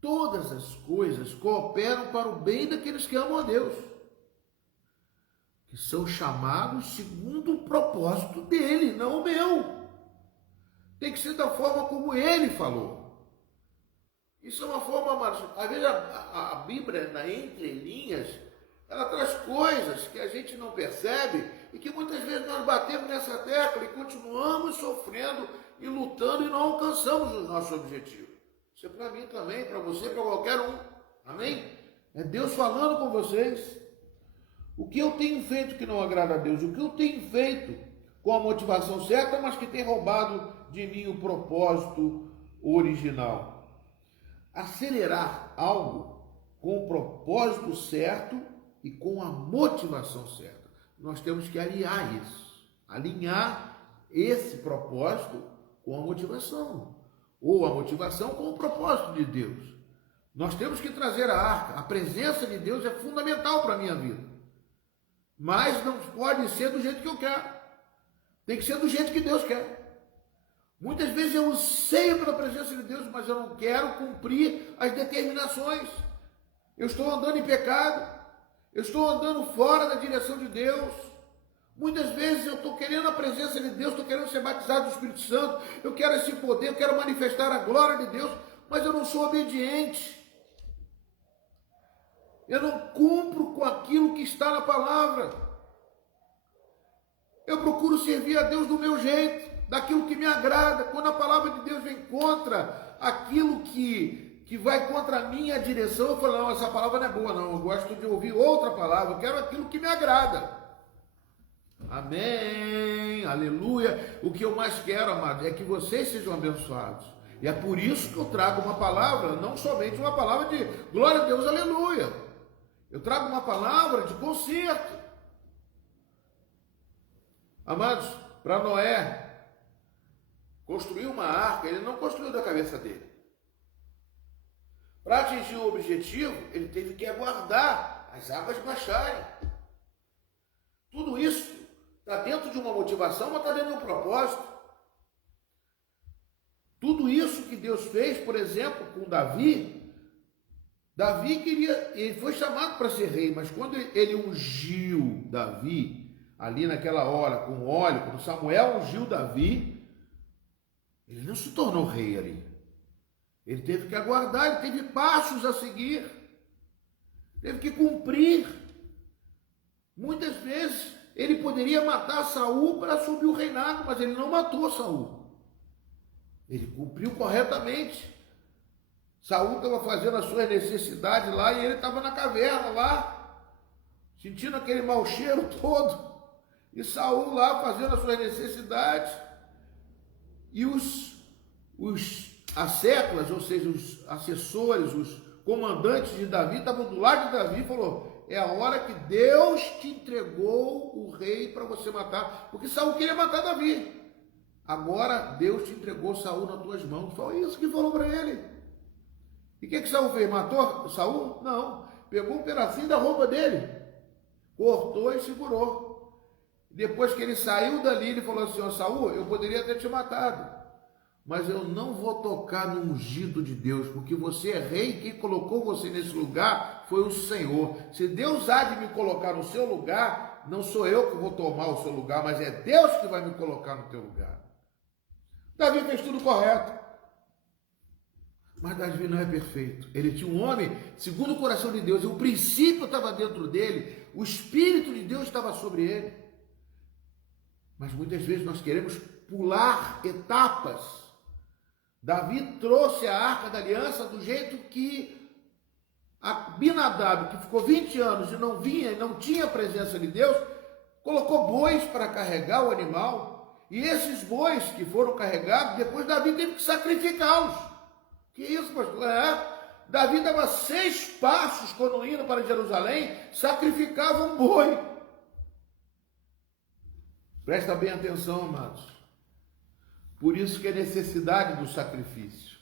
Todas as coisas cooperam para o bem daqueles que amam a Deus, que são chamados segundo o propósito dele, não o meu. Tem que ser da forma como ele falou. Isso é uma forma, amados, às vezes a Bíblia, na entrelinhas, ela traz coisas que a gente não percebe e que muitas vezes nós batemos nessa tecla e continuamos sofrendo e lutando e não alcançamos os nossos objetivos. Isso é para mim também, para você, para qualquer um. Amém? É Deus falando com vocês. O que eu tenho feito que não agrada a Deus? O que eu tenho feito com a motivação certa, mas que tem roubado de mim o propósito original? Acelerar algo com o propósito certo e com a motivação certa. Nós temos que alinhar isso. Alinhar esse propósito com a motivação. Ou a motivação com o propósito de Deus. Nós temos que trazer a arca. A presença de Deus é fundamental para a minha vida. Mas não pode ser do jeito que eu quero. Tem que ser do jeito que Deus quer. Muitas vezes eu anseio pela presença de Deus, mas eu não quero cumprir as determinações. Eu estou andando em pecado. Eu estou andando fora da direção de Deus. Muitas vezes eu estou querendo a presença de Deus, estou querendo ser batizado do Espírito Santo, eu quero esse poder, eu quero manifestar a glória de Deus, mas eu não sou obediente. Eu não cumpro com aquilo que está na palavra. Eu procuro servir a Deus do meu jeito, daquilo que me agrada. Quando a palavra de Deus vem contra aquilo que vai contra a minha direção, eu falo, não, essa palavra não é boa, não. Eu gosto de ouvir outra palavra, eu quero aquilo que me agrada. Amém, aleluia. O que eu mais quero, amado, é que vocês sejam abençoados. E é por isso que eu trago uma palavra, não somente uma palavra de glória a Deus, aleluia. Eu trago uma palavra de conserto. Amados, para Noé construir uma arca, ele não construiu da cabeça dele. Para atingir o objetivo, ele teve que aguardar as águas baixarem. Tudo isso está dentro de uma motivação, mas está dentro de um propósito. Tudo isso que Deus fez, por exemplo, com Davi, ele foi chamado para ser rei, mas quando ele ungiu Davi, ali naquela hora, com óleo, quando Samuel ungiu Davi, ele não se tornou rei ali. Ele teve que aguardar, ele teve passos a seguir, teve que cumprir. Muitas vezes ele poderia matar Saul para assumir o reinado, mas ele não matou Saul. Ele cumpriu corretamente. Saul estava fazendo as suas necessidades lá e ele estava na caverna lá, sentindo aquele mau cheiro todo. E Saul lá fazendo as suas necessidades. E as séculas, ou seja, os assessores, os comandantes de Davi, estavam do lado de Davi e falou: é a hora que Deus te entregou o rei para você matar, porque Saul queria matar Davi. Agora Deus te entregou Saul nas tuas mãos. Foi isso que falou para ele. E o que Saul fez? Matou Saul? Não. Pegou um pedacinho da roupa dele, cortou e segurou. Depois que ele saiu dali, ele falou assim: ó, Saul, eu poderia ter te matado, mas eu não vou tocar no ungido de Deus, porque você é rei, quem colocou você nesse lugar foi o Senhor. Se Deus há de me colocar no seu lugar, não sou eu que vou tomar o seu lugar, mas é Deus que vai me colocar no teu lugar. Davi fez tudo correto. Mas Davi não é perfeito. Ele tinha um homem segundo o coração de Deus, e o princípio estava dentro dele, o Espírito de Deus estava sobre ele. Mas muitas vezes nós queremos pular etapas. Davi trouxe a Arca da Aliança do jeito que Abinadab, que ficou 20 anos e não vinha e não tinha a presença de Deus, colocou bois para carregar o animal, e esses bois que foram carregados, depois Davi teve que sacrificá-los. Que isso, pastor? Davi dava 6 passos quando indo para Jerusalém, sacrificava um boi. Presta bem atenção, amados. Por isso que é necessidade do sacrifício.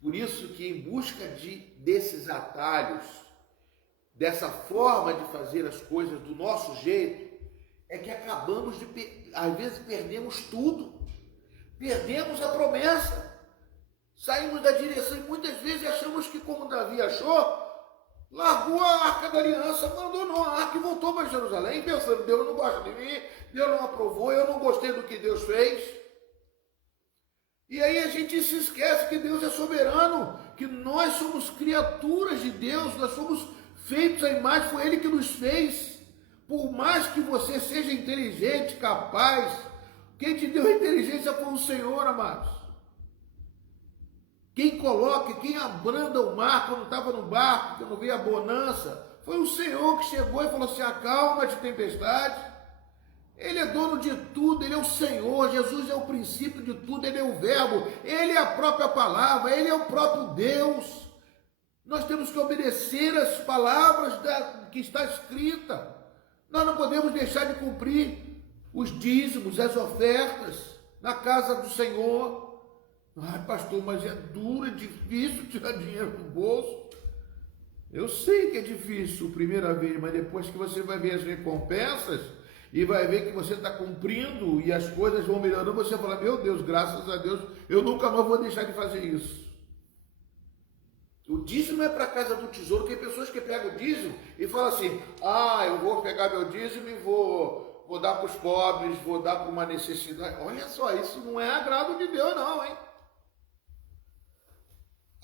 Por isso que em busca desses atalhos, dessa forma de fazer as coisas do nosso jeito, é que acabamos às vezes perdemos tudo. Perdemos a promessa. Saímos da direção e muitas vezes achamos que, como Davi achou, largou a arca da aliança, abandonou a arca e voltou para Jerusalém, pensando, Deus não gosta de mim, Deus não aprovou, eu não gostei do que Deus fez. E aí a gente se esquece que Deus é soberano, que nós somos criaturas de Deus, nós somos feitos à imagem, foi Ele que nos fez. Por mais que você seja inteligente, capaz, quem te deu a inteligência foi o Senhor, amados. Quem coloca, quem abranda o mar quando estava no barco, quando veio a bonança, foi o Senhor que chegou e falou assim, acalma-te, tempestade. Ele é dono de tudo, Ele é o Senhor, Jesus é o princípio de tudo, Ele é o verbo, Ele é a própria palavra, Ele é o próprio Deus. Nós temos que obedecer as palavras que está escrita. Nós não podemos deixar de cumprir os dízimos, as ofertas na casa do Senhor. Ai, pastor, mas é duro, é difícil tirar dinheiro do bolso. Eu sei que é difícil a primeira vez, mas depois que você vai ver as recompensas e vai ver que você está cumprindo e as coisas vão melhorando, você fala, meu Deus, graças a Deus, eu nunca mais vou deixar de fazer isso. O dízimo é para a casa do tesouro. Tem pessoas que pegam o dízimo e falam assim, eu vou pegar meu dízimo e vou dar para os pobres, vou dar para uma necessidade. Olha só, isso não é agrado de Deus não, hein?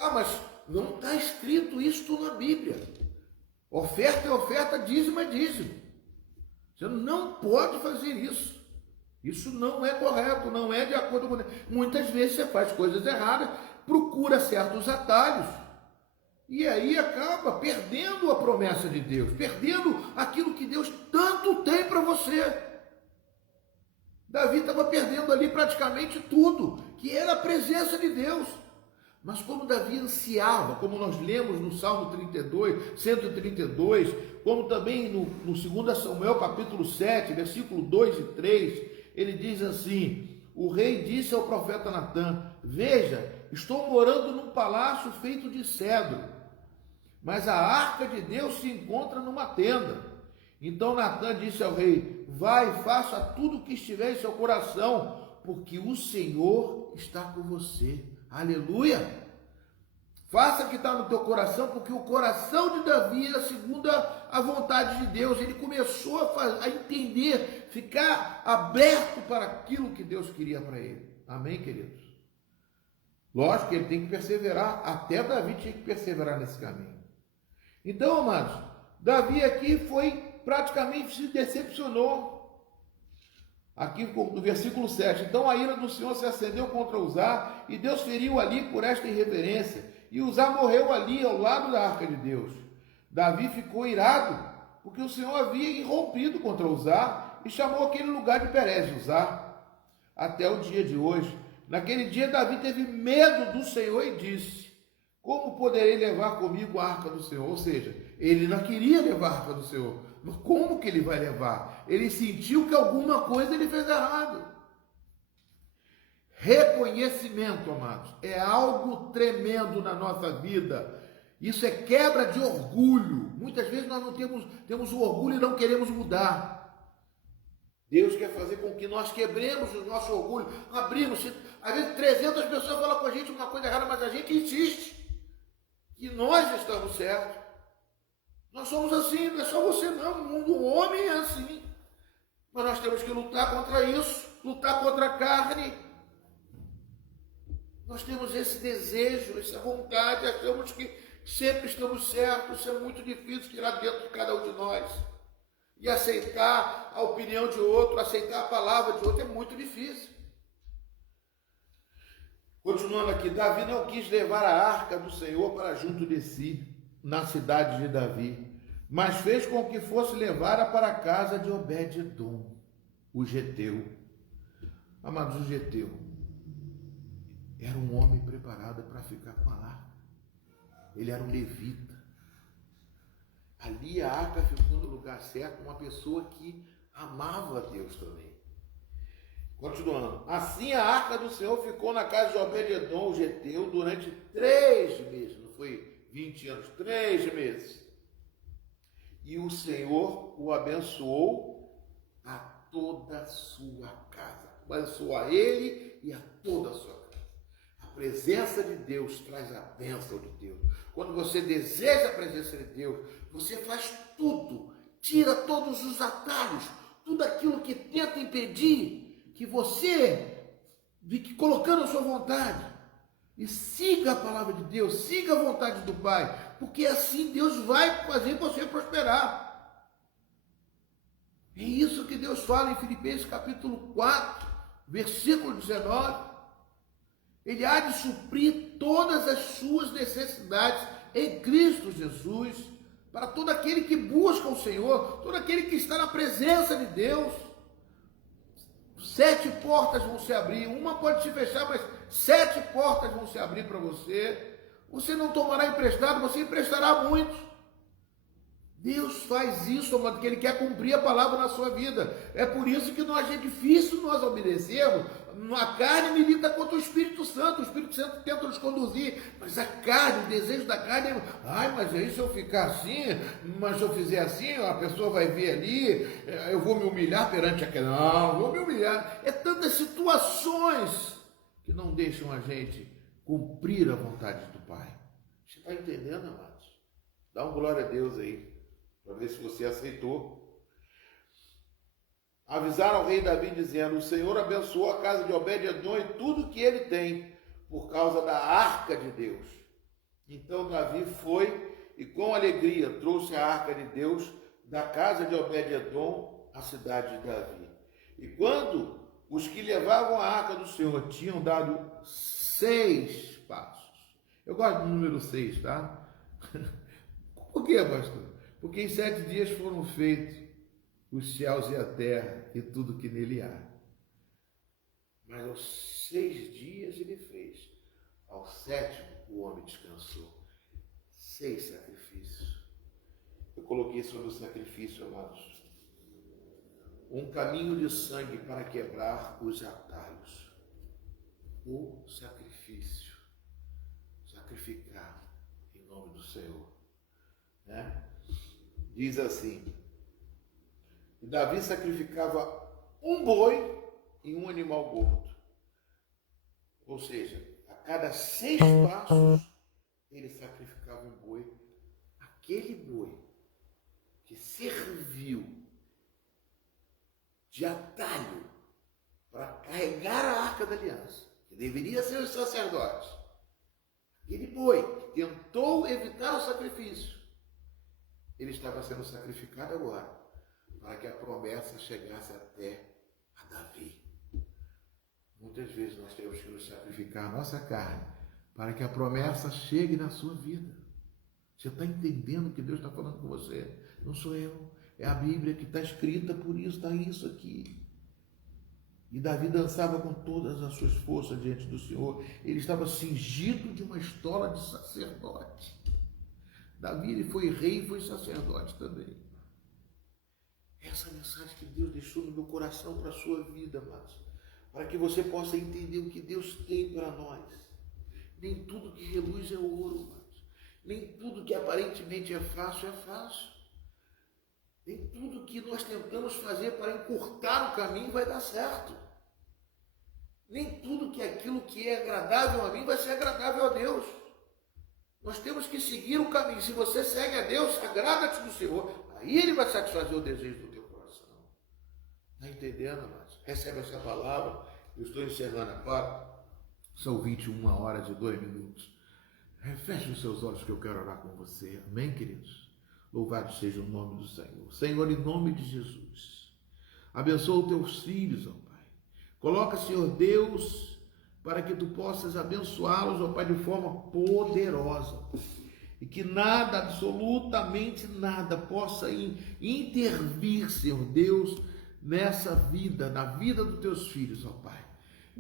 Mas não está escrito isso na Bíblia. Oferta é oferta, dízimo é dízimo. Você não pode fazer isso. Isso não é correto, não é de acordo com... Muitas vezes você faz coisas erradas, procura certos atalhos, e aí acaba perdendo a promessa de Deus, perdendo aquilo que Deus tanto tem para você. Davi estava perdendo ali praticamente tudo, que era a presença de Deus. Mas como Davi ansiava, como nós lemos no Salmo 32, 132, como também no 2 Samuel capítulo 7, versículo 2 e 3, ele diz assim, o rei disse ao profeta Natã, veja, estou morando num palácio feito de cedro, mas a arca de Deus se encontra numa tenda. Então Natã disse ao rei, vai, faça tudo o que estiver em seu coração, porque o Senhor está com você. Aleluia! Faça o que está no teu coração, porque o coração de Davi era segundo a vontade de Deus. Ele começou a entender, ficar aberto para aquilo que Deus queria para ele. Amém, queridos? Lógico que ele tem que perseverar, até Davi tinha que perseverar nesse caminho. Então, amados, Davi aqui praticamente se decepcionou. Aqui no versículo 7, então a ira do Senhor se acendeu contra Uzá, e Deus feriu ali por esta irreverência, e Uzá morreu ali ao lado da arca de Deus. Davi ficou irado, porque o Senhor havia irrompido contra Uzá, e chamou aquele lugar de Perez Uzá, até o dia de hoje. Naquele dia Davi teve medo do Senhor e disse, como poderei levar comigo a arca do Senhor? Ou seja, ele não queria levar a arca do Senhor. Mas como que ele vai levar? Ele sentiu que alguma coisa ele fez errado. Reconhecimento, amados, é algo tremendo na nossa vida. Isso é quebra de orgulho. Muitas vezes nós não temos o orgulho e não queremos mudar. Deus quer fazer com que nós quebremos o nosso orgulho, abrimos. Às vezes 300 pessoas falam com a gente uma coisa errada, mas a gente insiste que nós estamos certos. Nós somos assim, não é só você não, o mundo, o homem é assim. Mas nós temos que lutar contra isso, lutar contra a carne. Nós temos esse desejo, essa vontade, achamos que sempre estamos certos, isso é muito difícil tirar dentro de cada um de nós. E aceitar a opinião de outro, aceitar a palavra de outro é muito difícil. Continuando aqui, Davi não quis levar a arca do Senhor para junto de si, na cidade de Davi. mas fez com que fosse levada para a casa de Obed-edom, o geteu. Amados, o geteu era um homem preparado para ficar com a arca. Ele era um levita. Ali a arca ficou no lugar certo, uma pessoa que amava a Deus também. Continuando. Assim a arca do Senhor ficou na casa de Obed-edom, o geteu, durante 3 meses. Não foi 20 anos, 3 meses. E o Senhor o abençoou a toda a sua casa. Abençoou a ele e a toda a sua casa. A presença de Deus traz a bênção de Deus. Quando você deseja a presença de Deus, você faz tudo, tira todos os atalhos, tudo aquilo que tenta impedir que você fique colocando a sua vontade. E siga a palavra de Deus, siga a vontade do Pai, porque assim Deus vai fazer você prosperar. É isso que Deus fala em Filipenses capítulo 4, versículo 19. Ele há de suprir todas as suas necessidades em Cristo Jesus, para todo aquele que busca o Senhor, todo aquele que está na presença de Deus. 7 portas vão se abrir, uma pode se fechar, mas 7 portas vão se abrir para você. Você não tomará emprestado, você emprestará muito. Deus faz isso, amado, porque Ele quer cumprir a palavra na sua vida. É por isso que é difícil nós obedecermos. A carne milita contra o Espírito Santo tenta nos conduzir, mas a carne, o desejo da carne é, mas aí se eu ficar assim, mas se eu fizer assim, a pessoa vai ver ali, eu vou me humilhar perante aquela, não, vou me humilhar. É tantas situações que não deixam a gente cumprir a vontade do Pai. Você está entendendo, amados? Dá um glória a Deus aí, para ver se você aceitou. Avisaram ao rei Davi dizendo: o Senhor abençoou a casa de Obed-edom e tudo que ele tem, por causa da arca de Deus. Então Davi foi e com alegria trouxe a arca de Deus da casa de Obed-edom à cidade de Davi. E quando os que levavam a arca do Senhor tinham dado 6 passos. Eu gosto do número 6, tá? Por quê, pastor? Porque em 7 dias foram feitos os céus e a terra e tudo que nele há. Mas aos 6 dias ele fez. Ao 7º o homem descansou. 6 sacrifícios. Eu coloquei sobre o sacrifício, amados, um caminho de sangue para quebrar os atalhos. O sacrifício. Sacrificar em nome do Senhor. Né? Diz assim: e Davi sacrificava um boi e um animal gordo. Ou seja, a cada 6 passos, ele sacrificava um boi. Aquele boi que serviu de atalho para carregar a arca da aliança, que deveria ser os sacerdotes. Aquele boi que tentou evitar o sacrifício, ele estava sendo sacrificado agora, para que a promessa chegasse até a Davi. Muitas vezes nós temos que nos sacrificar a nossa carne para que a promessa chegue na sua vida. Você está entendendo o que Deus está falando com você? Não sou eu, é a Bíblia que está escrita, por isso está isso aqui. E Davi dançava com todas as suas forças diante do Senhor. Ele estava cingido de uma estola de sacerdote. Davi, ele foi rei e foi sacerdote também. Essa mensagem que Deus deixou no meu coração para a sua vida, amados, para que você possa entender o que Deus tem para nós. Nem tudo que reluz é ouro, amados. Nem tudo que aparentemente é fácil, é fácil. Nem tudo que nós tentamos fazer para encurtar o caminho vai dar certo. Nem tudo que aquilo que é agradável a mim vai ser agradável a Deus. Nós temos que seguir o caminho. Se você segue a Deus, agrada-te do Senhor. Aí Ele vai satisfazer o desejo do teu coração. Está entendendo, amados? Recebe essa palavra. Eu estou encerrando agora. São 21 horas e 2 minutos. Feche os seus olhos que eu quero orar com você. Amém, queridos? Louvado seja o nome do Senhor. Senhor, em nome de Jesus, abençoa os teus filhos, ó Pai. Coloca, Senhor Deus, para que tu possas abençoá-los, ó Pai, de forma poderosa. e que nada, absolutamente nada, possa intervir, Senhor Deus, nessa vida, na vida dos teus filhos, ó Pai.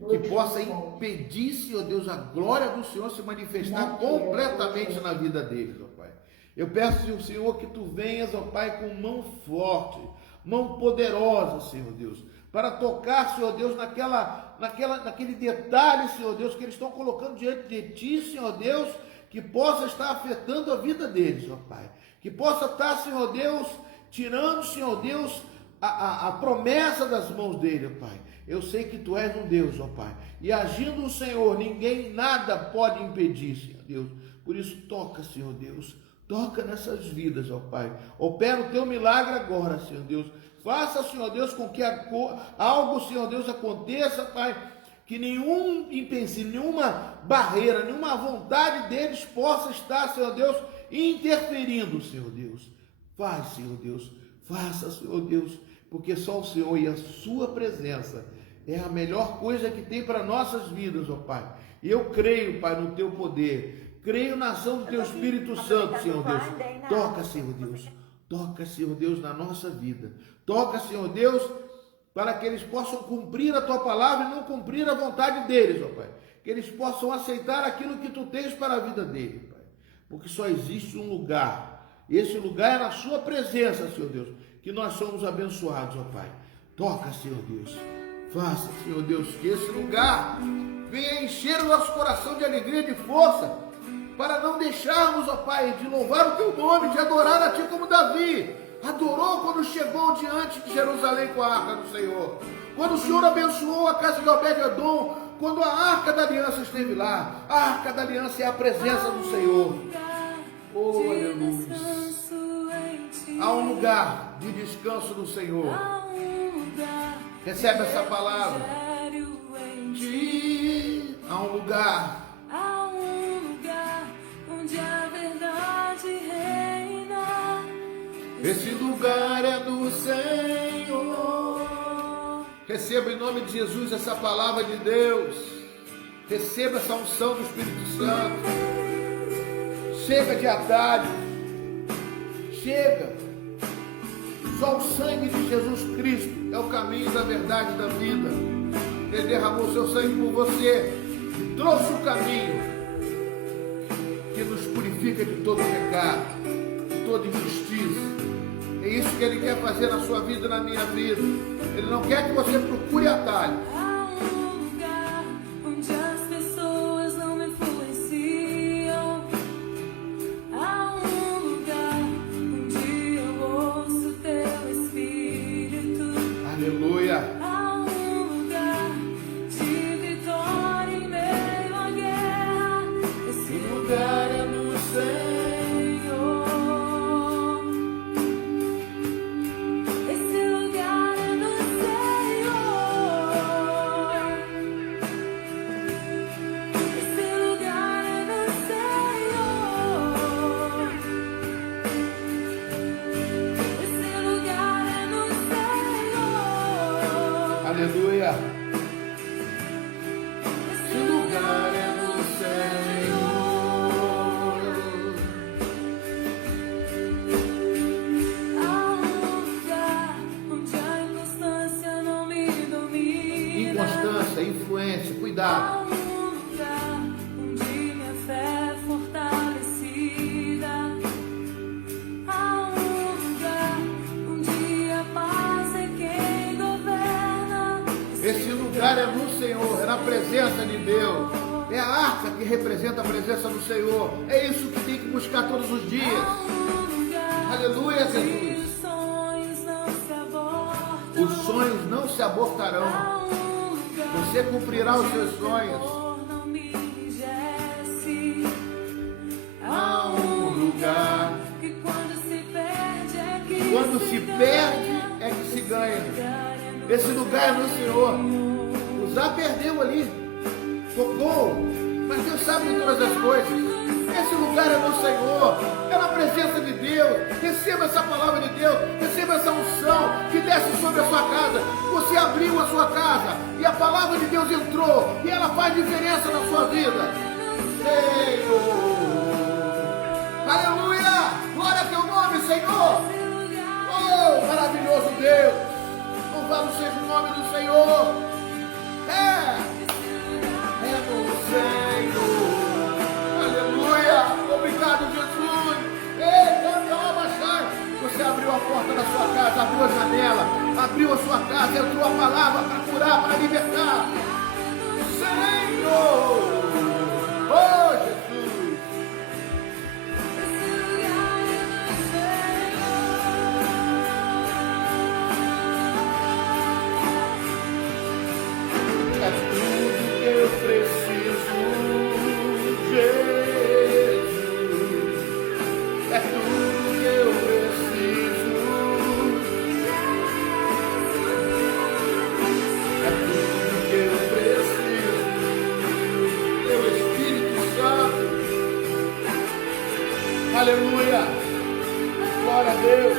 Que possa impedir, Senhor Deus, a glória do Senhor se manifestar completamente na vida deles, ó Pai. Eu peço, Senhor, que tu venhas, ó Pai, com mão forte, mão poderosa, Senhor Deus, para tocar, Senhor Deus, naquele detalhe, Senhor Deus, que eles estão colocando diante de Ti, Senhor Deus, que possa estar afetando a vida deles, ó Pai. Que possa estar, Senhor Deus, tirando, Senhor Deus, a promessa das mãos dele, ó Pai. Eu sei que Tu és um Deus, ó Pai. E agindo o Senhor, nada pode impedir, Senhor Deus. Por isso, toca, Senhor Deus. Toca nessas vidas, ó Pai. Opera o Teu milagre agora, Senhor Deus. Faça, Senhor Deus, com que algo, Senhor Deus, aconteça, Pai. Que nenhum empecilho, nenhuma barreira, nenhuma vontade deles possa estar, Senhor Deus, interferindo, Senhor Deus. Faz, Senhor Deus. Faça, Senhor Deus. Porque só o Senhor e a Sua presença é a melhor coisa que tem para nossas vidas, ó Pai. E eu creio, Pai, no Teu poder. Creio na ação do Teu Espírito Santo, Senhor Deus. Toca, Senhor Deus. Toca, Senhor Deus, na nossa vida. Toca, Senhor Deus, para que eles possam cumprir a Tua palavra e não cumprir a vontade deles, ó Pai. Que eles possam aceitar aquilo que Tu tens para a vida deles, Pai. Porque só existe um lugar. E esse lugar é na Sua presença, Senhor Deus, que nós somos abençoados, ó Pai. Toca, Senhor Deus. Faça, Senhor Deus, que esse lugar venha encher o nosso coração de alegria e de força, para não deixarmos, ó Pai, de louvar o Teu nome, de adorar a Ti como Davi adorou quando chegou diante de Jerusalém com a arca do Senhor. Quando o Senhor abençoou a casa de Obed-Edom, quando a arca da aliança esteve lá. A arca da aliança é a presença do Senhor. Oh, aleluia. Há um lugar de descanso no Senhor. Recebe essa palavra. Há um lugar. Há um lugar onde a verdade reina. Esse lugar é do Senhor. Receba em nome de Jesus essa palavra de Deus. Receba essa unção do Espírito Santo. Chega de atalho. Chega. Só o sangue de Jesus Cristo é o caminho da verdade e da vida. Ele derramou seu sangue por você e trouxe o caminho que nos purifica de todo pecado, de toda injustiça. É isso que Ele quer fazer na sua vida e na minha vida. Ele não quer que você procure atalho. Há um lugar onde as pessoas não me influenciam. Há um lugar onde eu ouço Teu Espírito. Aleluia. Há um lugar de vitória em meio à guerra. Esse lugar é no Senhor. Esse lugar é no Senhor. Esse lugar é no Senhor. Esse lugar é no Senhor. Aleluia. Esse lugar é no Senhor. Há um lugar onde a inconstância não me domina. Inconstância, influência, cuidado. Há um lugar onde minha fé é fortalecida. Há um lugar onde a paz é quem governa. Esse lugar é no Senhor, é na presença de Deus. É a arca que representa a presença do Senhor. É isso que tem que buscar todos os dias. Há um lugar Aleluia, onde Jesus. os sonhos não se abortam. Os sonhos não se abortarão. Há um lugar Você cumprirá os seus onde o sonhos. temor não me enrijece. Há um lugar. Que quando se perde é que Quando se perde é que se ganha. Esse lugar é no Senhor. O Zá perdeu ali. Tocou. Mas Deus sabe de todas as coisas. Esse lugar é no Senhor. É na presença de Deus. Receba essa palavra de Deus. Receba essa unção que desce sobre a sua casa. Você abriu a sua casa e a palavra de Deus entrou. E ela faz diferença na sua vida. Senhor. Aleluia! Glória ao teu nome, Senhor! Oh, maravilhoso Deus! Louvado seja o nome do Senhor! É no Senhor! Aleluia! Obrigado, Jesus! Ei, canta lá, Baixai! Você abriu a porta da sua casa, abriu a janela, abriu a sua casa, entrou a palavra para curar, para libertar. Senhor! Oh, Jesus! É tudo que eu preciso, Jesus. É tudo que eu preciso. É tudo que eu preciso. Teu Espírito Santo. Aleluia. Glória a Deus.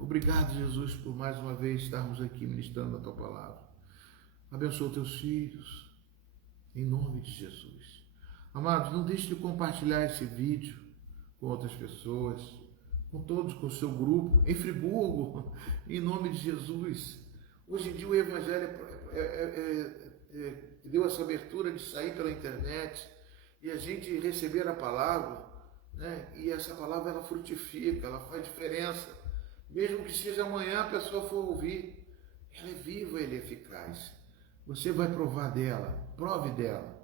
Obrigado, Jesus, por mais uma vez estarmos aqui ministrando a Tua Palavra. Abençoa Teus filhos, em nome de Jesus. Amados, não deixe de compartilhar esse vídeo com outras pessoas, com todos, com o seu grupo, em Friburgo, em nome de Jesus. Hoje em dia o Evangelho deu essa abertura de sair pela internet e a gente receber a palavra, né? E essa palavra ela frutifica, ela faz diferença. Mesmo que seja amanhã a pessoa for ouvir, ela é viva, ela é eficaz. Você vai provar dela, prove dela.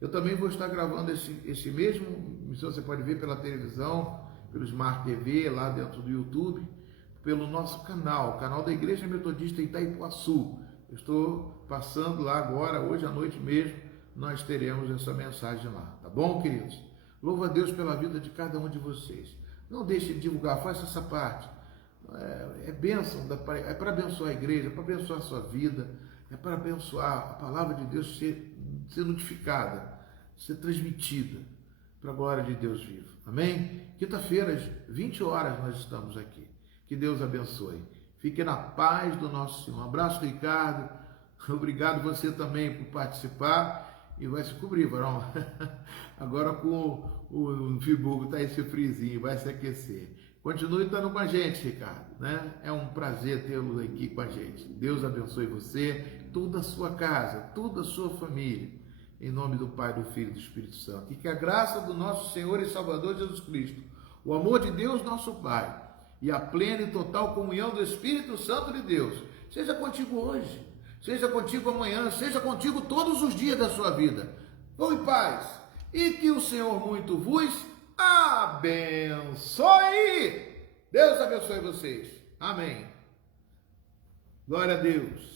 Eu também vou estar gravando esse mesmo, você pode ver pela televisão, pelo Smart TV, lá dentro do YouTube, pelo nosso canal, o canal da Igreja Metodista em Itaipuaçu. Eu estou passando lá agora, hoje à noite mesmo, nós teremos essa mensagem lá, tá bom, queridos? Louva a Deus pela vida de cada um de vocês. Não deixe de divulgar, faça essa parte. É bênção, é para abençoar a igreja, é para abençoar a sua vida, é para abençoar a palavra de Deus ser notificada, ser transmitida para a glória de Deus vivo. Amém? Quinta-feira, às 20 horas, nós estamos aqui. Que Deus abençoe. Fique na paz do nosso Senhor. Um abraço, Ricardo. Obrigado você também por participar. E vai se cobrir, varão. Agora com o Friburgo está esse friozinho, vai se aquecer. Continue estando com a gente, Ricardo, né? É um prazer tê-lo aqui com a gente. Deus abençoe você, toda a sua casa, toda a sua família. Em nome do Pai, do Filho e do Espírito Santo. E que a graça do nosso Senhor e Salvador Jesus Cristo, o amor de Deus, nosso Pai, e a plena e total comunhão do Espírito Santo de Deus, seja contigo hoje, seja contigo amanhã, seja contigo todos os dias da sua vida. Vão em paz. E que o Senhor muito vos abençoe. Deus abençoe vocês. Amém. Glória a Deus.